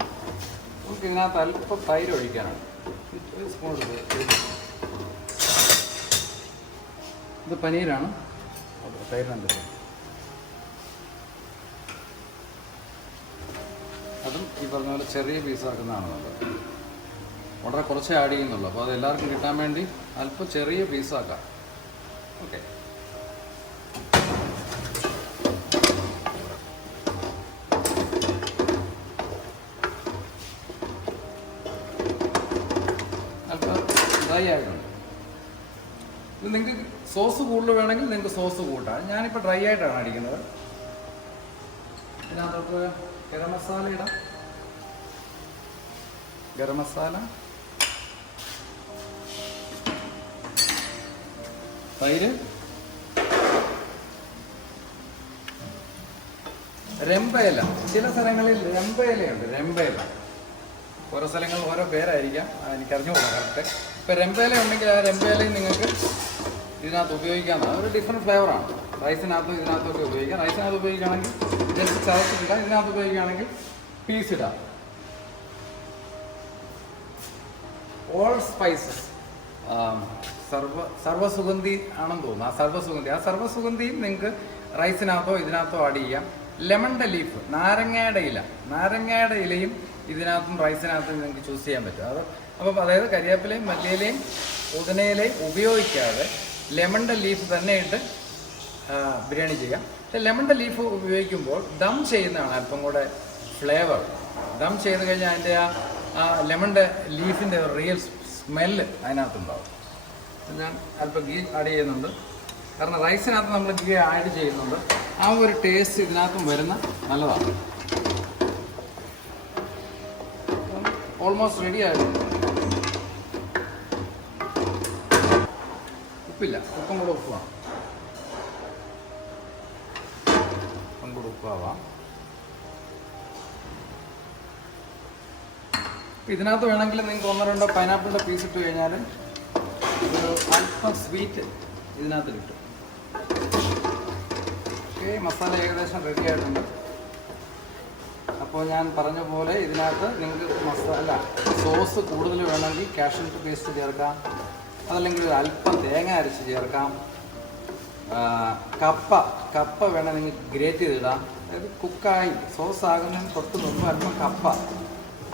നമുക്ക് ഇതിനകത്ത് അല്പം തൈര് ഒഴിക്കാനാണ്. ഒരു സ്പൂൺ എടുത്ത്. ഇത് പനീരാണ്. തൈരിനുണ്ട്. അതും ഈ പറഞ്ഞ പോലെ ചെറിയ പീസാക്കുന്നതാണ് നല്ലത്. വളരെ കുറച്ചേ ആഡ് ചെയ്യുന്നുള്ളൂ. അപ്പോൾ അത് എല്ലാവർക്കും കിട്ടാൻ വേണ്ടി അല്പം ചെറിയ പീസാക്കാം. ഓക്കെ, ഇത് നിങ്ങൾക്ക് സോസ് കൂടുതൽ വേണമെങ്കിൽ നിങ്ങൾക്ക് സോസ് കൂട്ടാം. ഞാനിപ്പോൾ ഡ്രൈ ആയിട്ടാണ് അടിക്കുന്നത്. ഇതിനകത്തോട്ട് ഗരം മസാല ഇടാം. ഗരം മസാല, തൈര്, രമ്പയില. ചില സ്ഥലങ്ങളിൽ രമ്പയിലയുണ്ട്. രമ്പയില ഓരോ സ്ഥലങ്ങളിൽ ഓരോ പേരായിരിക്കാം, എനിക്കറിഞ്ഞുകൂടാ കറക്റ്റ്. ഇപ്പം രമ്പയില ഉണ്ടെങ്കിൽ ആ രമ്പയിലയും നിങ്ങൾക്ക് ഇതിനകത്ത് ഉപയോഗിക്കാവുന്നതാണ്. ഒരു ഡിഫറെൻറ്റ് ഫ്ലേവറാണ്. റൈസിനകത്തും ഇതിനകത്തൊക്കെ ഉപയോഗിക്കാം. റൈസിനകത്ത് ഉപയോഗിക്കുകയാണെങ്കിൽ ജസ്റ്റ് ചതച്ചിട്ടിടാം. ഇതിനകത്ത് ഉപയോഗിക്കുകയാണെങ്കിൽ പീസ് ഇടാം. ഓൾ സ്പൈസസ്, സർവ്വസുഗന്ധി ആണെന്ന് തോന്നുന്നു. ആ സർവ്വസുഗന്ധിയും നിങ്ങൾക്ക് റൈസിനകത്തോ ഇതിനകത്തോ ആഡ് ചെയ്യാം. ലെമണിൻ്റെ ലീഫ്, നാരങ്ങയുടെ ഇലയും ഇതിനകത്തും റൈസിനകത്തും നിങ്ങൾക്ക് ചൂസ് ചെയ്യാൻ പറ്റും. അപ്പം അതായത് കരിവേപ്പിലയും മല്ലിയിലയും പുതിനയിലയും ഉപയോഗിക്കാതെ ലെമണിൻ്റെ ലീഫ് തന്നെ ഇട്ട് ബിരിയാണി ചെയ്യാം. ലെമണിൻ്റെ ലീഫ് ഉപയോഗിക്കുമ്പോൾ ദം ചെയ്യുന്നതാണ് അല്പം കൂടെ ഫ്ലേവർ. ദം ചെയ്ത് കഴിഞ്ഞാൽ അതിൻ്റെ ആ ലെമണിൻ്റെ ലീഫിൻ്റെ റിയൽ സ്മെല്ല് അതിനകത്തുണ്ടാവും. ഞാൻ അല്പം ഗീ ആഡ് ചെയ്യുന്നുണ്ട്. കാരണം റൈസിനകത്ത് നമ്മൾ ഗീ ആഡ് ചെയ്യുന്നുണ്ട്. ആ ഒരു ടേസ്റ്റ് ഇതിനകത്തും വരുന്ന നല്ലതാണ്. ഓൾമോസ്റ്റ് റെഡി ആയിട്ടുണ്ട്. ഉപ്പില്ല, ഉപ്പും കൂടെ ഉപ്പാണ്. ഉപ്പാവാം. ഇതിനകത്ത് വേണമെങ്കിൽ നിങ്ങൾക്ക് 1-2 പൈനാപ്പിളിൻ്റെ പീസ് ഇട്ട് കഴിഞ്ഞാൽ ഒരു അല്പം സ്വീറ്റ് ഇതിനകത്ത് കിട്ടും. ഓക്കെ, മസാല ഏകദേശം റെഡി ആയിട്ടുണ്ട്. അപ്പോൾ ഞാൻ പറഞ്ഞ പോലെ ഇതിനകത്ത് നിങ്ങൾക്ക് സോസ് കൂടുതൽ വേണമെങ്കിൽ കാഷ്യൂ പേസ്റ്റ് ചേർക്കാം. അതല്ലെങ്കിൽ ഒരു അല്പം തേങ്ങ അരച്ച് ചേർക്കാം. കപ്പ വേണം നിങ്ങൾക്ക് ഗ്രേറ്റ് ചെയ്തിടാം. അതായത് കുക്കായി സോസ് ആകുന്നതിന് തൊട്ട് മുമ്പ് അല്പം കപ്പ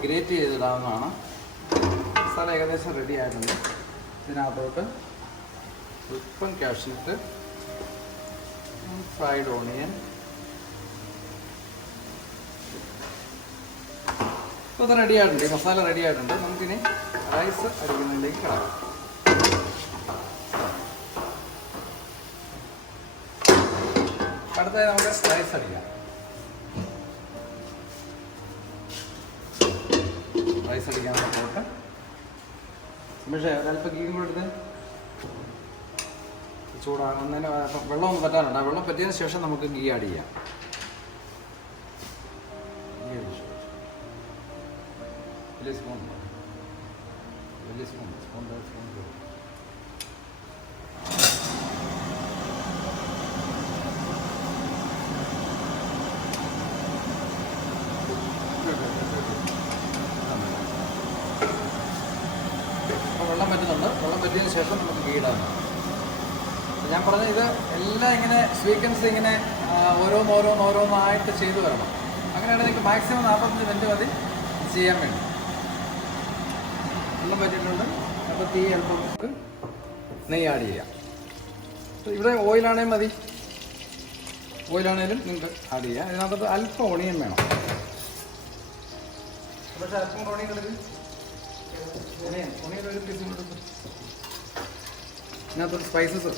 ഗ്രേറ്റ് ചെയ്തിടാവുന്നതാണ്. മസാല ഏകദേശം റെഡി ആയിട്ടുണ്ട്. ഇതിനകത്തോട്ട് അല്പം കാഷ്യൂട്ട്, ഫ്രൈഡ് ഓണിയൻ. ഇപ്പോൾ ഇത് റെഡി ആയിട്ടുണ്ട്. ഈ മസാല റെഡി ആയിട്ടുണ്ട്. നമുക്കിനി റൈസ് അടിക്കുന്നതിലേക്ക് കിടക്കാം. അടുത്തായി നമുക്ക് റൈസ് അടിക്കാം. റൈസ് അടിക്കാൻ പോട്ടെ. പക്ഷേ ഒരല്പം ഗീയും കൂടെ എടുത്ത് ചൂടാകുന്നതിന് വെള്ളം ഒന്ന് പറ്റാനുണ്ട്. ആ വെള്ളം പറ്റിയതിന് ശേഷം നമുക്ക് ഗീ ആഡ് ചെയ്യാം. വലിയ സ്പൂൺ വെള്ളം പറ്റുന്നുണ്ട്. വെള്ളം പറ്റിയതിന് ശേഷം നമുക്ക് ഗീ ഇടാം. ഞാൻ പറഞ്ഞ ഇത് എല്ലാം ഇങ്ങനെ സ്വീക്കൻസ് ഇങ്ങനെ ഓരോന്നായിട്ട് ചെയ്തു വരണം. അങ്ങനെയാണെങ്കിൽ നിങ്ങൾക്ക് മാക്സിമം 45 മിനിറ്റ് മതി ചെയ്യാൻ വേണ്ടി. വെള്ളം പറ്റിയിട്ടുണ്ട്. അപ്പോൾ തീ അല്പം നമുക്ക് നെയ്യ് ആഡ് ചെയ്യാം. ഇവിടെ ഓയിലാണേലും മതി, ഓയിലാണേലും നിങ്ങൾക്ക് ആഡ് ചെയ്യാം. ഇതിനകത്ത് അല്പം ഓണിയൻ വേണം. പക്ഷേ അല്പം ഓണിയൻ എടുക്കും. ഓണിയൻ ഒരു പീസ് കൊടുക്കും. ഇതിനകത്തൊരു സ്പൈസസ്,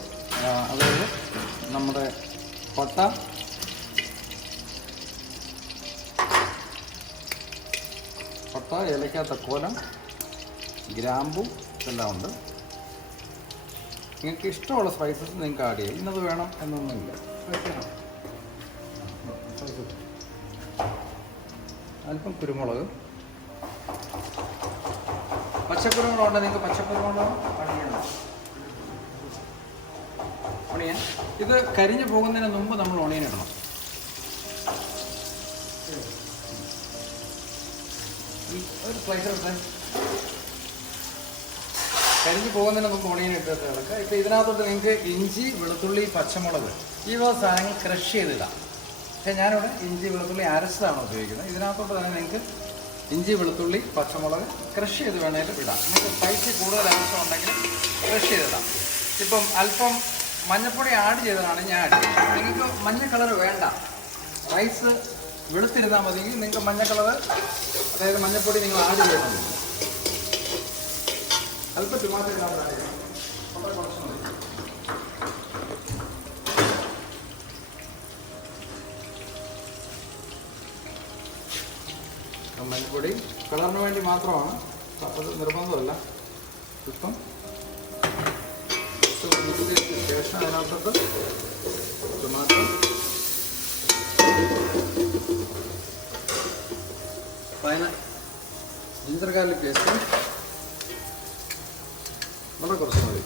അതായത് നമ്മുടെ പട്ട, ഏലക്ക, തക്കോലം, ഗ്രാമ്പു ഇതെല്ലാം ഉണ്ട്. നിങ്ങൾക്ക് ഇഷ്ടമുള്ള സ്പൈസസ് നിങ്ങൾക്ക് ആഡ് ചെയ്യാം. ഇന്നത് വേണം എന്നൊന്നുമില്ല. അല്പം കുരുമുളക്, പച്ചക്കുരുമുളകുണ്ട്. നിങ്ങൾക്ക് പച്ചക്കുരുമുളക് ആഡ് ചെയ്യണം. ഓണിയൻ ഇത് കരിഞ്ഞു പോകുന്നതിന് മുമ്പ് നമ്മൾ ഓണിയൻ ഇടണം. ഒരു സ്ലൈസർ ഇട്ട് കരിഞ്ഞു പോകുന്നതിന് നമുക്ക് ഓണിയൻ ഇട്ടിട്ട് ഇളക്കുക. ഇപ്പോൾ ഇതിനകത്തോട്ട് നിങ്ങൾക്ക് ഇഞ്ചി, വെളുത്തുള്ളി, പച്ചമുളക് ഈ വക സാധനങ്ങൾ ക്രഷ് ചെയ്തിടാം. പക്ഷേ ഞാനിവിടെ ഇഞ്ചി, വെളുത്തുള്ളി അരച്ചതാണ് ഉപയോഗിക്കുന്നത്. ഇതിനകത്തോട്ട് തന്നെ നിങ്ങൾക്ക് ഇഞ്ചി, വെളുത്തുള്ളി, പച്ചമുളക് ക്രഷ് ചെയ്ത് വേണമെങ്കിൽ ഇടാം. നിങ്ങൾക്ക് സ്പൈസി കൂടുതൽ ആവശ്യമുണ്ടെങ്കിൽ ക്രഷ് ചെയ്തിടാം. ഇപ്പം അല്പം മഞ്ഞൾപ്പൊടി ആഡ് ചെയ്തതാണ് ഞാൻ ആഡ് ചെയ്യുന്നത്. നിങ്ങൾക്ക് മഞ്ഞ കളർ വേണ്ട, റൈസ് വെളുത്തിരുന്നാൽ മതി. നിങ്ങൾക്ക് മഞ്ഞ കളർ, അതായത് മഞ്ഞൾപ്പൊടി നിങ്ങൾ ആഡ് ചെയ്യണം. അല്പം ടൊമാറ്റോ ഇടാൻ വളരെ കുറച്ച് മതി. മഞ്ഞൾപ്പൊടി കളറിന് വേണ്ടി മാത്രമാണ്, അത് നിർബന്ധമല്ല. ഇപ്പം മിക്സ് ചെയ്തതിന് ശേഷം അതിനകത്തോട്ട് ടൊമാറ്റോ, ജിഞ്ചർ ഗാർലിക് പേസ്റ്റ് വളരെ കുറച്ച് മതി.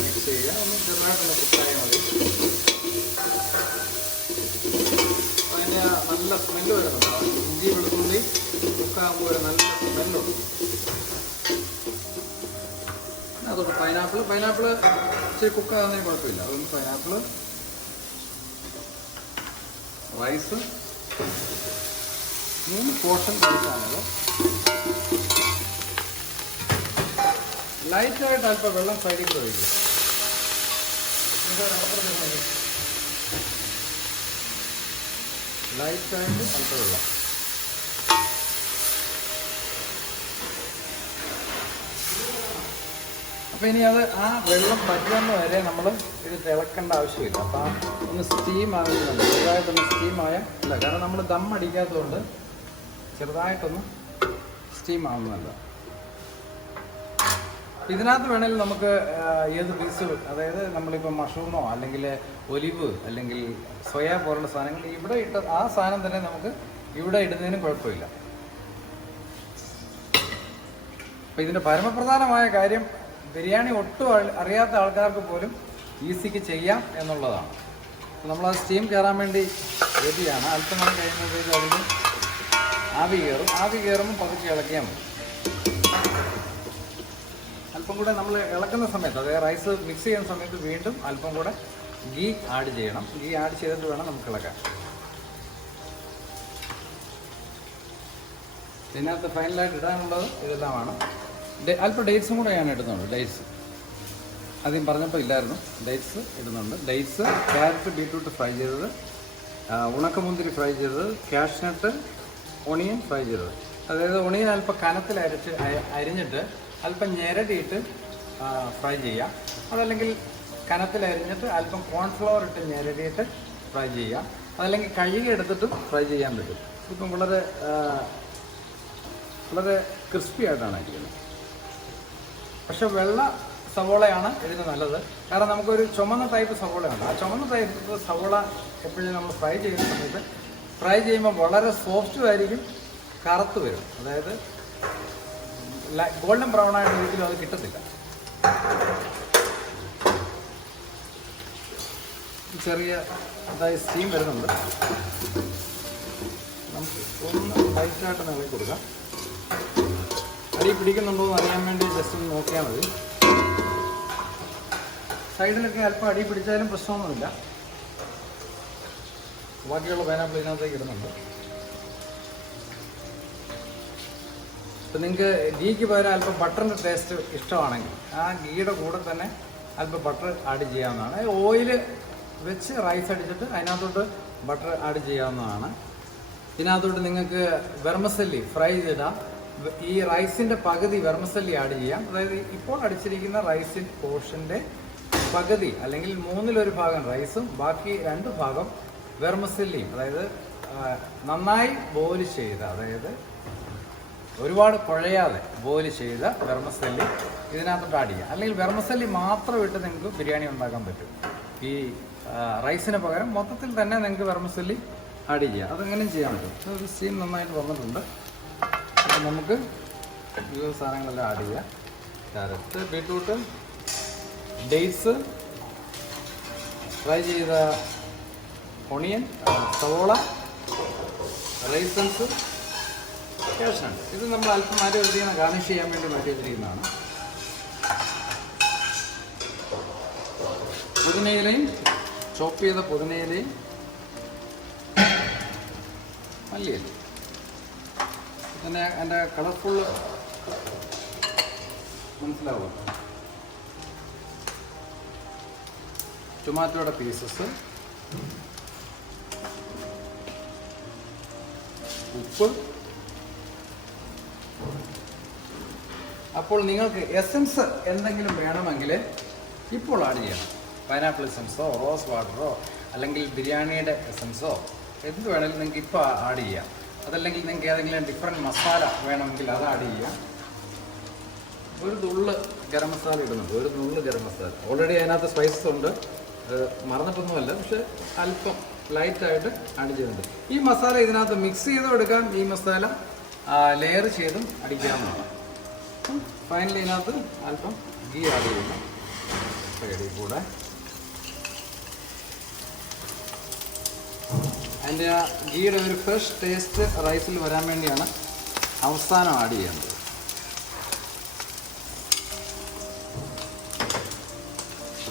മിക്സ് ചെയ്യുക, ഒന്ന് ചെറുതായിട്ടൊന്ന് കുക്കായാൽ മതി. അതിന് നല്ല സ്മെല്ല് വരുന്നുണ്ട്. ഇഞ്ചി വെളുത്തുള്ളി കുക്കാകുമ്പോൾ ഒരു നല്ല സ്മെല്ലുണ്ട്. അതുകൊണ്ട് പൈനാപ്പിൾ ഇച്ചിരി കുക്കാകുന്നതിന് കുഴപ്പമില്ല. അതുകൊണ്ട് പൈനാപ്പിൾ, റൈസ് 3 പോർഷൻ റൈസാണത്. ലൈറ്റായിട്ട് അല്പം വെള്ളം സൈഡിൽ കൂടെ ഒഴിക്കും. ലൈറ്റായിട്ട് അല്പം വെള്ളം. അപ്പോൾ ഇനി അത് ആ വെള്ളം പറ്റുന്ന വരെ നമ്മൾ ഇത് തിളക്കേണ്ട ആവശ്യമില്ല. അപ്പോൾ ഒന്ന് സ്റ്റീം ആകുന്നുണ്ട്, ചെറുതായിട്ടൊന്ന് സ്റ്റീമായ ഇല്ല, കാരണം നമ്മൾ ദം അടിക്കാത്തതുകൊണ്ട് ചെറുതായിട്ടൊന്ന് സ്റ്റീം ആകുന്നുണ്ട്. ഇതിനകത്ത് വേണമെങ്കിൽ നമുക്ക് ഏത് പീസ്, അതായത് നമ്മളിപ്പോൾ മഷ്റൂമോ അല്ലെങ്കിൽ ഒലിവ് അല്ലെങ്കിൽ സോയ പോലുള്ള സാധനങ്ങൾ ഇവിടെ ഇട്ട ആ സാധനം തന്നെ നമുക്ക് ഇവിടെ ഇടുന്നതിന് കുഴപ്പമില്ല. അപ്പോൾ ഇതിൻ്റെ പരമപ്രധാനമായ കാര്യം ബിരിയാണി ഒട്ടും അറിയാത്ത ആൾക്കാർക്ക് പോലും ഈസിക്ക് ചെയ്യാം എന്നുള്ളതാണ്. നമ്മളത് സ്റ്റീം കയറാൻ വേണ്ടി റെഡിയാണ്. അല്പം കൂടെ കഴിയുമ്പോഴത്തേക്ക് അതിന് ആവി കയറുമ്പോൾ പതുക്കെ ഇളക്കിയാൽ മതി. അല്പം കൂടെ നമ്മൾ ഇളക്കുന്ന സമയത്ത്, അതായത് റൈസ് മിക്സ് ചെയ്യുന്ന സമയത്ത് വീണ്ടും അല്പം കൂടെ ഗീ ആഡ് ചെയ്യണം. ഗീ ആഡ് ചെയ്തിട്ട് വേണം നമുക്ക് ഇളക്കാൻ. ഇതിനകത്ത് ഫൈനലായിട്ട് ഇടാനുള്ളത് ഇതെല്ലാമാണ്. അല്പം ഡേറ്റ്സും കൂടെ ഞാൻ ഇടുന്നുണ്ട്. ഡേറ്റ്സ് ആദ്യം പറഞ്ഞപ്പോൾ ഇല്ലായിരുന്നു. ഡേറ്റ്സ് ഇടുന്നുണ്ട്. ഡേറ്റ്സ്, ക്യാരറ്റ്, ബീറ്റ്റൂട്ട് ഫ്രൈ ചെയ്തത്, ഉണക്കമുന്തിരി ഫ്രൈ ചെയ്തത്, കാഷ്നട്ട്, ഒണിയൻ ഫ്രൈ ചെയ്തത്. അതായത് ഒണിയൻ അല്പം കനത്തിൽ അരിഞ്ഞിട്ട് അല്പം ഞെരടിയിട്ട് ഫ്രൈ ചെയ്യാം. അതല്ലെങ്കിൽ കനത്തിൽ അരിഞ്ഞിട്ട് അല്പം കോൺഫ്ലവർ ഇട്ട് ഞെരടിയിട്ട് ഫ്രൈ ചെയ്യാം. അതല്ലെങ്കിൽ കഴുകി എടുത്തിട്ടും ഫ്രൈ ചെയ്യാൻ പറ്റും. ഇപ്പം വളരെ ക്രിസ്പി ആയിട്ടാണ് ഇരിക്കുന്നത്. പക്ഷെ വെള്ള സവോളയാണ് ഇതിന് നല്ലത്. കാരണം നമുക്കൊരു ചുമന്ന ടൈപ്പ് സവോളയുണ്ട്. ആ ചുമന്ന ടൈപ്പ് സവോള എപ്പോഴും നമ്മൾ ഫ്രൈ ചെയ്യുന്ന സമയത്ത് ഫ്രൈ ചെയ്യുമ്പോൾ വളരെ സോഫ്റ്റും ആയിരിക്കും, കറുത്ത് വരും. അതായത് ഗോൾഡൻ ബ്രൗൺ ആയിട്ട് ഒരിക്കലും അത് കിട്ടത്തില്ല. ചെറിയ അതായത് സ്റ്റീം വരുന്നുണ്ട്. നമുക്ക് ഒന്ന് ലൈറ്റായിട്ട് നിലയിൽ കൊടുക്കാം. അടി പിടിക്കുന്നുണ്ടോ എന്ന് അറിയാൻ വേണ്ടി ജസ്റ്റ് ഒന്ന് നോക്കിയാൽ മതി. സൈഡിലൊക്കെ അല്പം അടി പിടിച്ചാലും പ്രശ്നമൊന്നുമില്ല. ബാക്കിയുള്ള പൈനാപ്പിൾ ഇതിനകത്തേക്ക് ഇടുന്നുണ്ട്. ഇപ്പം നിങ്ങൾക്ക് ഗീക്ക് പകരം അല്പം ബട്ടറിൻ്റെ ടേസ്റ്റ് ഇഷ്ടമാണെങ്കിൽ ആ ഗീയുടെ കൂടെ തന്നെ അല്പം ബട്ടർ ആഡ് ചെയ്യാവുന്നതാണ്. ഓയിൽ വെച്ച് റൈസ് അടിച്ചിട്ട് അതിനകത്തോട്ട് ബട്ടർ ആഡ് ചെയ്യാവുന്നതാണ്. ഇതിനകത്തോട്ട് നിങ്ങൾക്ക് വെർമസല്ലി ഫ്രൈ ചെയ്തിടാം. ഈ റൈസിൻ്റെ പകുതി വെർമസല്ലി ആഡ് ചെയ്യാം. അതായത് ഇപ്പോൾ അടിച്ചിരിക്കുന്ന റൈസിൻ പോർഷൻ്റെ പകുതി അല്ലെങ്കിൽ 1/3 ഭാഗം റൈസും ബാക്കി 2 ഭാഗം വെർമസല്ലിയും, അതായത് നന്നായി ബോയിൽ ചെയ്ത, അതായത് ഒരുപാട് കുഴയാതെ ബോയിൽ ചെയ്ത വെർമസല്ലി ഇതിനകത്തോട്ട് ആഡ് ചെയ്യാം. അല്ലെങ്കിൽ വെർമസല്ലി മാത്രം ഇട്ട് നിങ്ങൾക്ക് ബിരിയാണി ഉണ്ടാക്കാൻ പറ്റും. ഈ റൈസിന് പകരം മൊത്തത്തിൽ തന്നെ നിങ്ങൾക്ക് വെർമസല്ലി ആഡ് ചെയ്യാം. അതെങ്ങനെയും ചെയ്യാൻ പറ്റും. ഒരു സ്റ്റീം നന്നായിട്ട് വന്നിട്ടുണ്ട്. അപ്പം നമുക്ക് ഈ സാധനങ്ങളെല്ലാം ആഡ് ചെയ്യാം. ക്യാരറ്റ്, ബീറ്റ്റൂട്ട്, ഡേറ്റ്സ്, ഫ്രൈ ചെയ്ത ഒണിയൻ, സവോള, റൈസൻസ്, കാഷ്നട്ട്. ഇത് നമ്മൾ അല്പം മാറ്റി വെച്ചിരിക്കുന്ന ഗാർണിഷ് ചെയ്യാൻ വേണ്ടി മാറ്റി വെച്ചിരിക്കുന്നതാണ്. പുതിനയിലയും ചോപ്പ് ചെയ്ത പുതിനയിലയും മല്ലിയില. പിന്നെ എൻ്റെ കളർഫുൾ മനസ്സിലാവും. ടൊമാറ്റോയുടെ പീസസ്, ഉപ്പ്. അപ്പോൾ നിങ്ങൾക്ക് എസൻസ് എന്തെങ്കിലും വേണമെങ്കിൽ ഇപ്പോൾ ആഡ് ചെയ്യണം. പൈനാപ്പിൾ എസൻസോ റോസ് വാട്ടറോ അല്ലെങ്കിൽ ബിരിയാണിയുടെ എസൻസോ എന്ത് വേണമെങ്കിലും നിങ്ങൾക്ക് ഇപ്പോൾ ആഡ് ചെയ്യാം. അതല്ലെങ്കിൽ നിങ്ങൾക്ക് ഏതെങ്കിലും ഡിഫറെൻറ്റ് മസാല വേണമെങ്കിൽ അത് ആഡ് ചെയ്യാം. ഒരു നുള്ള് ഗരം മസാല ഇടുന്നുണ്ട്, ഒരു നുള്ള് ഗരം മസാല. ഓൾറെഡി അതിനകത്ത് സ്പൈസസ് ഉണ്ട്, മറന്നിട്ടൊന്നുമല്ല, പക്ഷെ അല്പം ലൈറ്റായിട്ട് ആഡ് ചെയ്യുന്നുണ്ട്. ഈ മസാല ഇതിനകത്ത് മിക്സ് ചെയ്തും എടുക്കാം, ഈ മസാല ലെയർ ചെയ്തും അടിക്കാവുന്നതാണ്. ഫൈനലി ഇതിനകത്ത് അല്പം ഗീ ആഡ് ചെയ്യുന്നു സൈഡിൽ കൂടെ. അതിൻ്റെ ആ ഗീയുടെ ഒരു ഫ്രഷ് ടേസ്റ്റ് റൈസിൽ വരാൻ വേണ്ടിയാണ് അവസാനം ആഡ് ചെയ്യുന്നത്.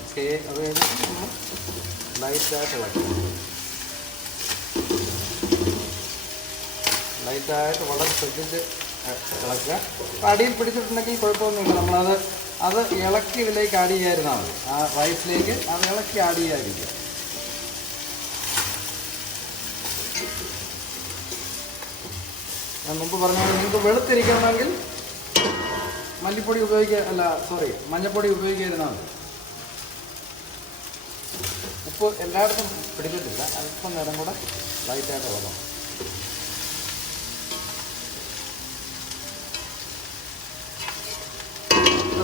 ഓക്കെ, അത് നമ്മൾ ലൈറ്റായിട്ട് ഇളക്കുക, ലൈറ്റായിട്ട് വളരെ ശ്രദ്ധിച്ച് ഇളക്കുക. അടിയിൽ പിടിച്ചിട്ടുണ്ടെങ്കിൽ കുഴപ്പമൊന്നുമില്ല, അത് ഇളക്കി ഇതിലേക്ക് ആഡ് ചെയ്യാതിരുന്നാൽ മതി. ആ റൈസിലേക്ക് അത് ഇളക്കി ആഡ് ചെയ്യാതിരിക്കുക. ഞാൻ മുമ്പ് പറഞ്ഞാൽ നിങ്ങൾക്ക് വെളുത്തിരിക്കണമെങ്കിൽ മല്ലിപ്പൊടി മഞ്ഞൾപ്പൊടി ഉപയോഗിക്കാതിരുന്നാൽ മതി. ഉപ്പ് എല്ലായിടത്തും പിടിച്ചിട്ടില്ല, അല്പം നേരം കൂടെ ലൈറ്റായിട്ട് ഇളകണം.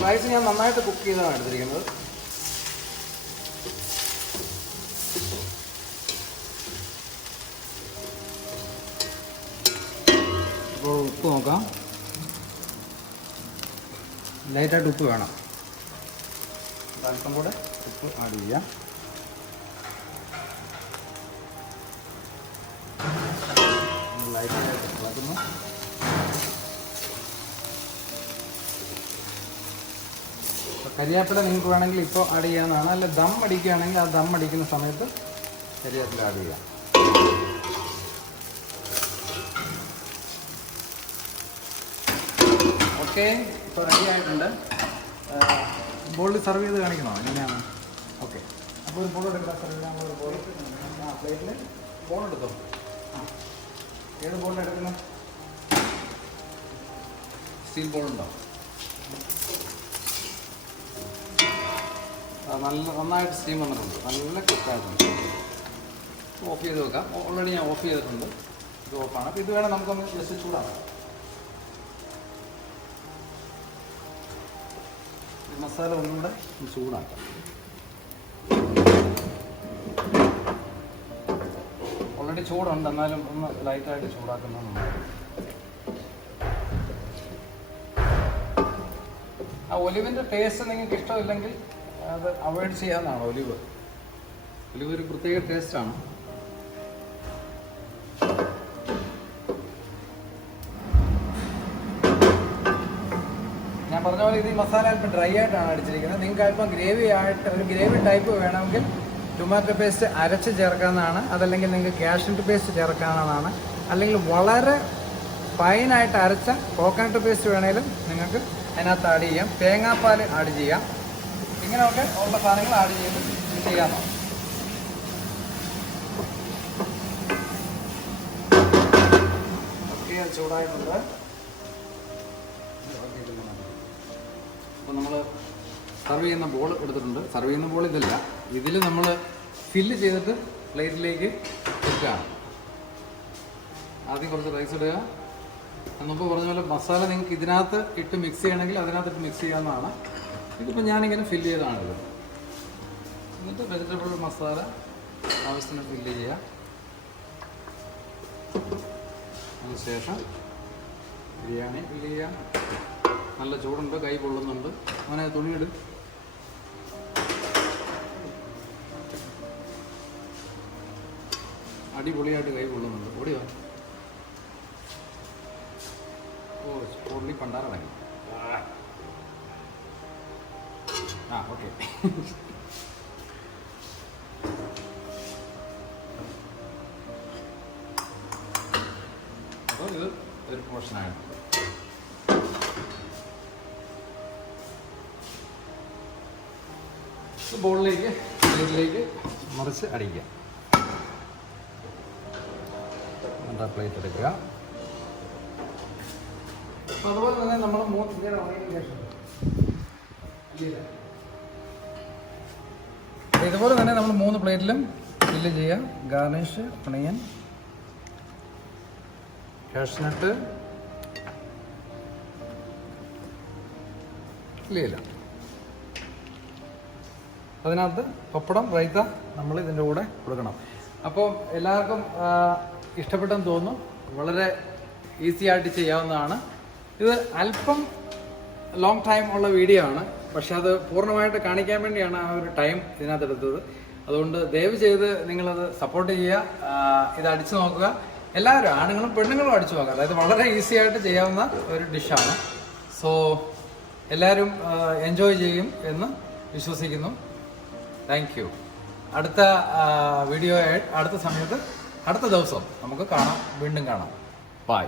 റൈസ് ഞാൻ നന്നായിട്ട് കുക്ക് ചെയ്താണ് എടുത്തിരിക്കുന്നത്. അപ്പോൾ ഉപ്പ് നോക്കാം, ലൈറ്റായിട്ട് ഉപ്പ് വേണം. അല്പം കൂടെ ഉപ്പ് ആഡ് ചെയ്യാം. ലൈറ്റായിട്ട് ഇളക്കുന്നു. കരിയാപ്പില നിങ്ങൾക്ക് വേണമെങ്കിൽ ഇപ്പോൾ ആഡ് ചെയ്യാവുന്നതാണ്. അല്ല ദം അടിക്കുകയാണെങ്കിൽ ആ ദം അടിക്കുന്ന സമയത്ത് കരിയാപ്പില ആഡ് ചെയ്യാം. ഓക്കെ, ഇപ്പോൾ റെഡി ആയിട്ടുണ്ട്. ബോളിൽ സർവ് ചെയ്ത് കാണിക്കണോ എങ്ങനെയാണ്? ഓക്കെ, അപ്പോൾ ഒരു ബോൾ എടുക്കാം. സർവ് ചെയ്യാനുള്ള ഒരു ബോൾ പ്ലേറ്റിൽ ബോൾ എടുത്തോ. ഏത് ബോളിൽ എടുക്കുന്നത്? സ്റ്റീൽ ബോളുണ്ടോ? നന്നായിട്ട് സ്റ്റീം വന്നിട്ടുണ്ട്, നല്ല കുക്കായിട്ടുണ്ട്. ഓഫ് ചെയ്ത് വെക്കാം. ഓൾറെഡി ഞാൻ ഓഫ് ചെയ്തിട്ടുണ്ട്, ഇത് ഓഫാണ്. അപ്പോൾ ഇത് വേണം നമുക്കൊന്ന് ജസ്റ്റ് ചൂടാക്കാം. മസാല ഒന്നുകൂടെ ചൂടാക്കാം. ഓൾറെഡി ചൂടുണ്ട്, എന്നാലും ഒന്ന് ലൈറ്റായിട്ട് ചൂടാക്കുന്നത് നന്നായി. ആ ഒലിവിൻ്റെ ടേസ്റ്റ് നിങ്ങൾക്ക് ഇഷ്ടമില്ലെങ്കിൽ അത് അവോയ്ഡ് ചെയ്യാവുന്നതാണ്. ഒലിവ് ഒരു പ്രത്യേക ടേസ്റ്റാണ്. ഞാൻ പറഞ്ഞ പോലെ ഇത് ഈ മസാല അല്പം ഡ്രൈ ആയിട്ടാണ് അടിച്ചിരിക്കുന്നത്. നിങ്ങൾക്ക് അല്പം ഒരു ഗ്രേവി ടൈപ്പ് വേണമെങ്കിൽ ടൊമാറ്റോ പേസ്റ്റ് അരച്ച് ചേർക്കാവുന്നതാണ്. അതല്ലെങ്കിൽ നിങ്ങൾക്ക് കാഷ്യൂ പേസ്റ്റ് ചേർക്കാവുന്നതാണ്. അല്ലെങ്കിൽ വളരെ ഫൈനായിട്ട് അരച്ച കോക്കനട്ട് പേസ്റ്റ് വേണമെങ്കിലും നിങ്ങൾക്ക് അതിനകത്ത് ആഡ് ചെയ്യാം. തേങ്ങാപ്പാൽ ആഡ് ചെയ്യാം. ഇങ്ങനെയൊക്കെ ഉള്ള സാധനങ്ങൾ ആഡ് ചെയ്യാമോ? ഓക്കെ, അത് ചൂടായിട്ടുണ്ട്. അപ്പോൾ നമ്മൾ സർവ് ചെയ്യുന്ന ബോൾ എടുത്തിട്ടുണ്ട്. സർവ് ചെയ്യുന്ന ബോൾ ഇതില്ല, ഇതിൽ നമ്മൾ ഫില്ല് ചെയ്തിട്ട് പ്ലേറ്റിലേക്ക് വെക്കുകയാണ്. ആദ്യം കുറച്ച് റൈസ് ഇടുക. മുമ്പ് പറഞ്ഞ പോലെ മസാല നിങ്ങൾക്ക് ഇതിനകത്ത് ഇട്ട് മിക്സ് ചെയ്യണമെങ്കിൽ അതിനകത്തിട്ട് മിക്സ് ചെയ്യാവുന്നതാണ്. ഇതിപ്പോൾ ഞാനിങ്ങനെ ഫില്ല് ചെയ്തതാണിത്. എന്നിട്ട് വെജിറ്റബിൾ മസാല ആവശ്യത്തിന് ഫില്ല് ചെയ്യുക. അതിനുശേഷം ബിരിയാണി ഫില്ല് ചെയ്യുക. നല്ല ചൂടുണ്ട്, കൈ പൊള്ളുന്നുണ്ട്. അങ്ങനെ തുണിയിട്. അടിപൊളിയായിട്ട് കൈ പൊള്ളുന്നുണ്ട്. ഓടിയോ? ഓ, പൊള്ളി പണ്ടാറടങ്ങി. ഓക്കെ. അപ്പോൾ ഇത് ഒരു പോർഷനായിട്ടുണ്ട്. ബോളിലേക്ക് പ്ലേറ്റിലേക്ക് മറിച്ച് അടിക്കുക. എന്നിട്ട് പ്ലേറ്റ് എടുക്കുക. അപ്പോൾ അതുപോലെ തന്നെ നമ്മൾ 3 ഇന്ത്യയുടെ ഓറിയൻറ്റേഷൻ ഇതുപോലെ തന്നെ നമ്മൾ 3 പ്ലേറ്റിലും ഫില്ല് ചെയ്യുക. ഗാർണിഷ്, ഒണിയൻ, കാഷ്നട്ട്, ഇല്ല, അതിനകത്ത് പപ്പടം, റൈത്ത നമ്മൾ ഇതിൻ്റെ കൂടെ കൊടുക്കണം. അപ്പോൾ എല്ലാവർക്കും ഇഷ്ടപ്പെട്ടെന്ന് തോന്നുന്നു. വളരെ ഈസി ആയിട്ട് ചെയ്യാവുന്നതാണ്. ഇത് അല്പം ലോങ് ടൈം ഉള്ള വീഡിയോ ആണ്, പക്ഷെ അത് പൂർണ്ണമായിട്ട് കാണിക്കാൻ വേണ്ടിയാണ് ആ ഒരു ടൈം ഇതിനകത്ത് എടുത്തത്. അതുകൊണ്ട് ദയവ് ചെയ്ത് നിങ്ങളത് സപ്പോർട്ട് ചെയ്യുക. ഇത് അടിച്ചു നോക്കുക. എല്ലാവരും, ആണുങ്ങളും പെണ്ണുങ്ങളും അടിച്ചു നോക്കുക. അതായത് വളരെ ഈസി ആയിട്ട് ചെയ്യാവുന്ന ഒരു ഡിഷാണ്. സോ എല്ലാവരും എൻജോയ് ചെയ്യും എന്ന് വിശ്വസിക്കുന്നു. Thank you. അടുത്ത വീഡിയോ അടുത്ത സമയത്ത് അടുത്ത ദിവസം നമുക്ക് കാണാം, വീണ്ടും കാണാം. ബൈ.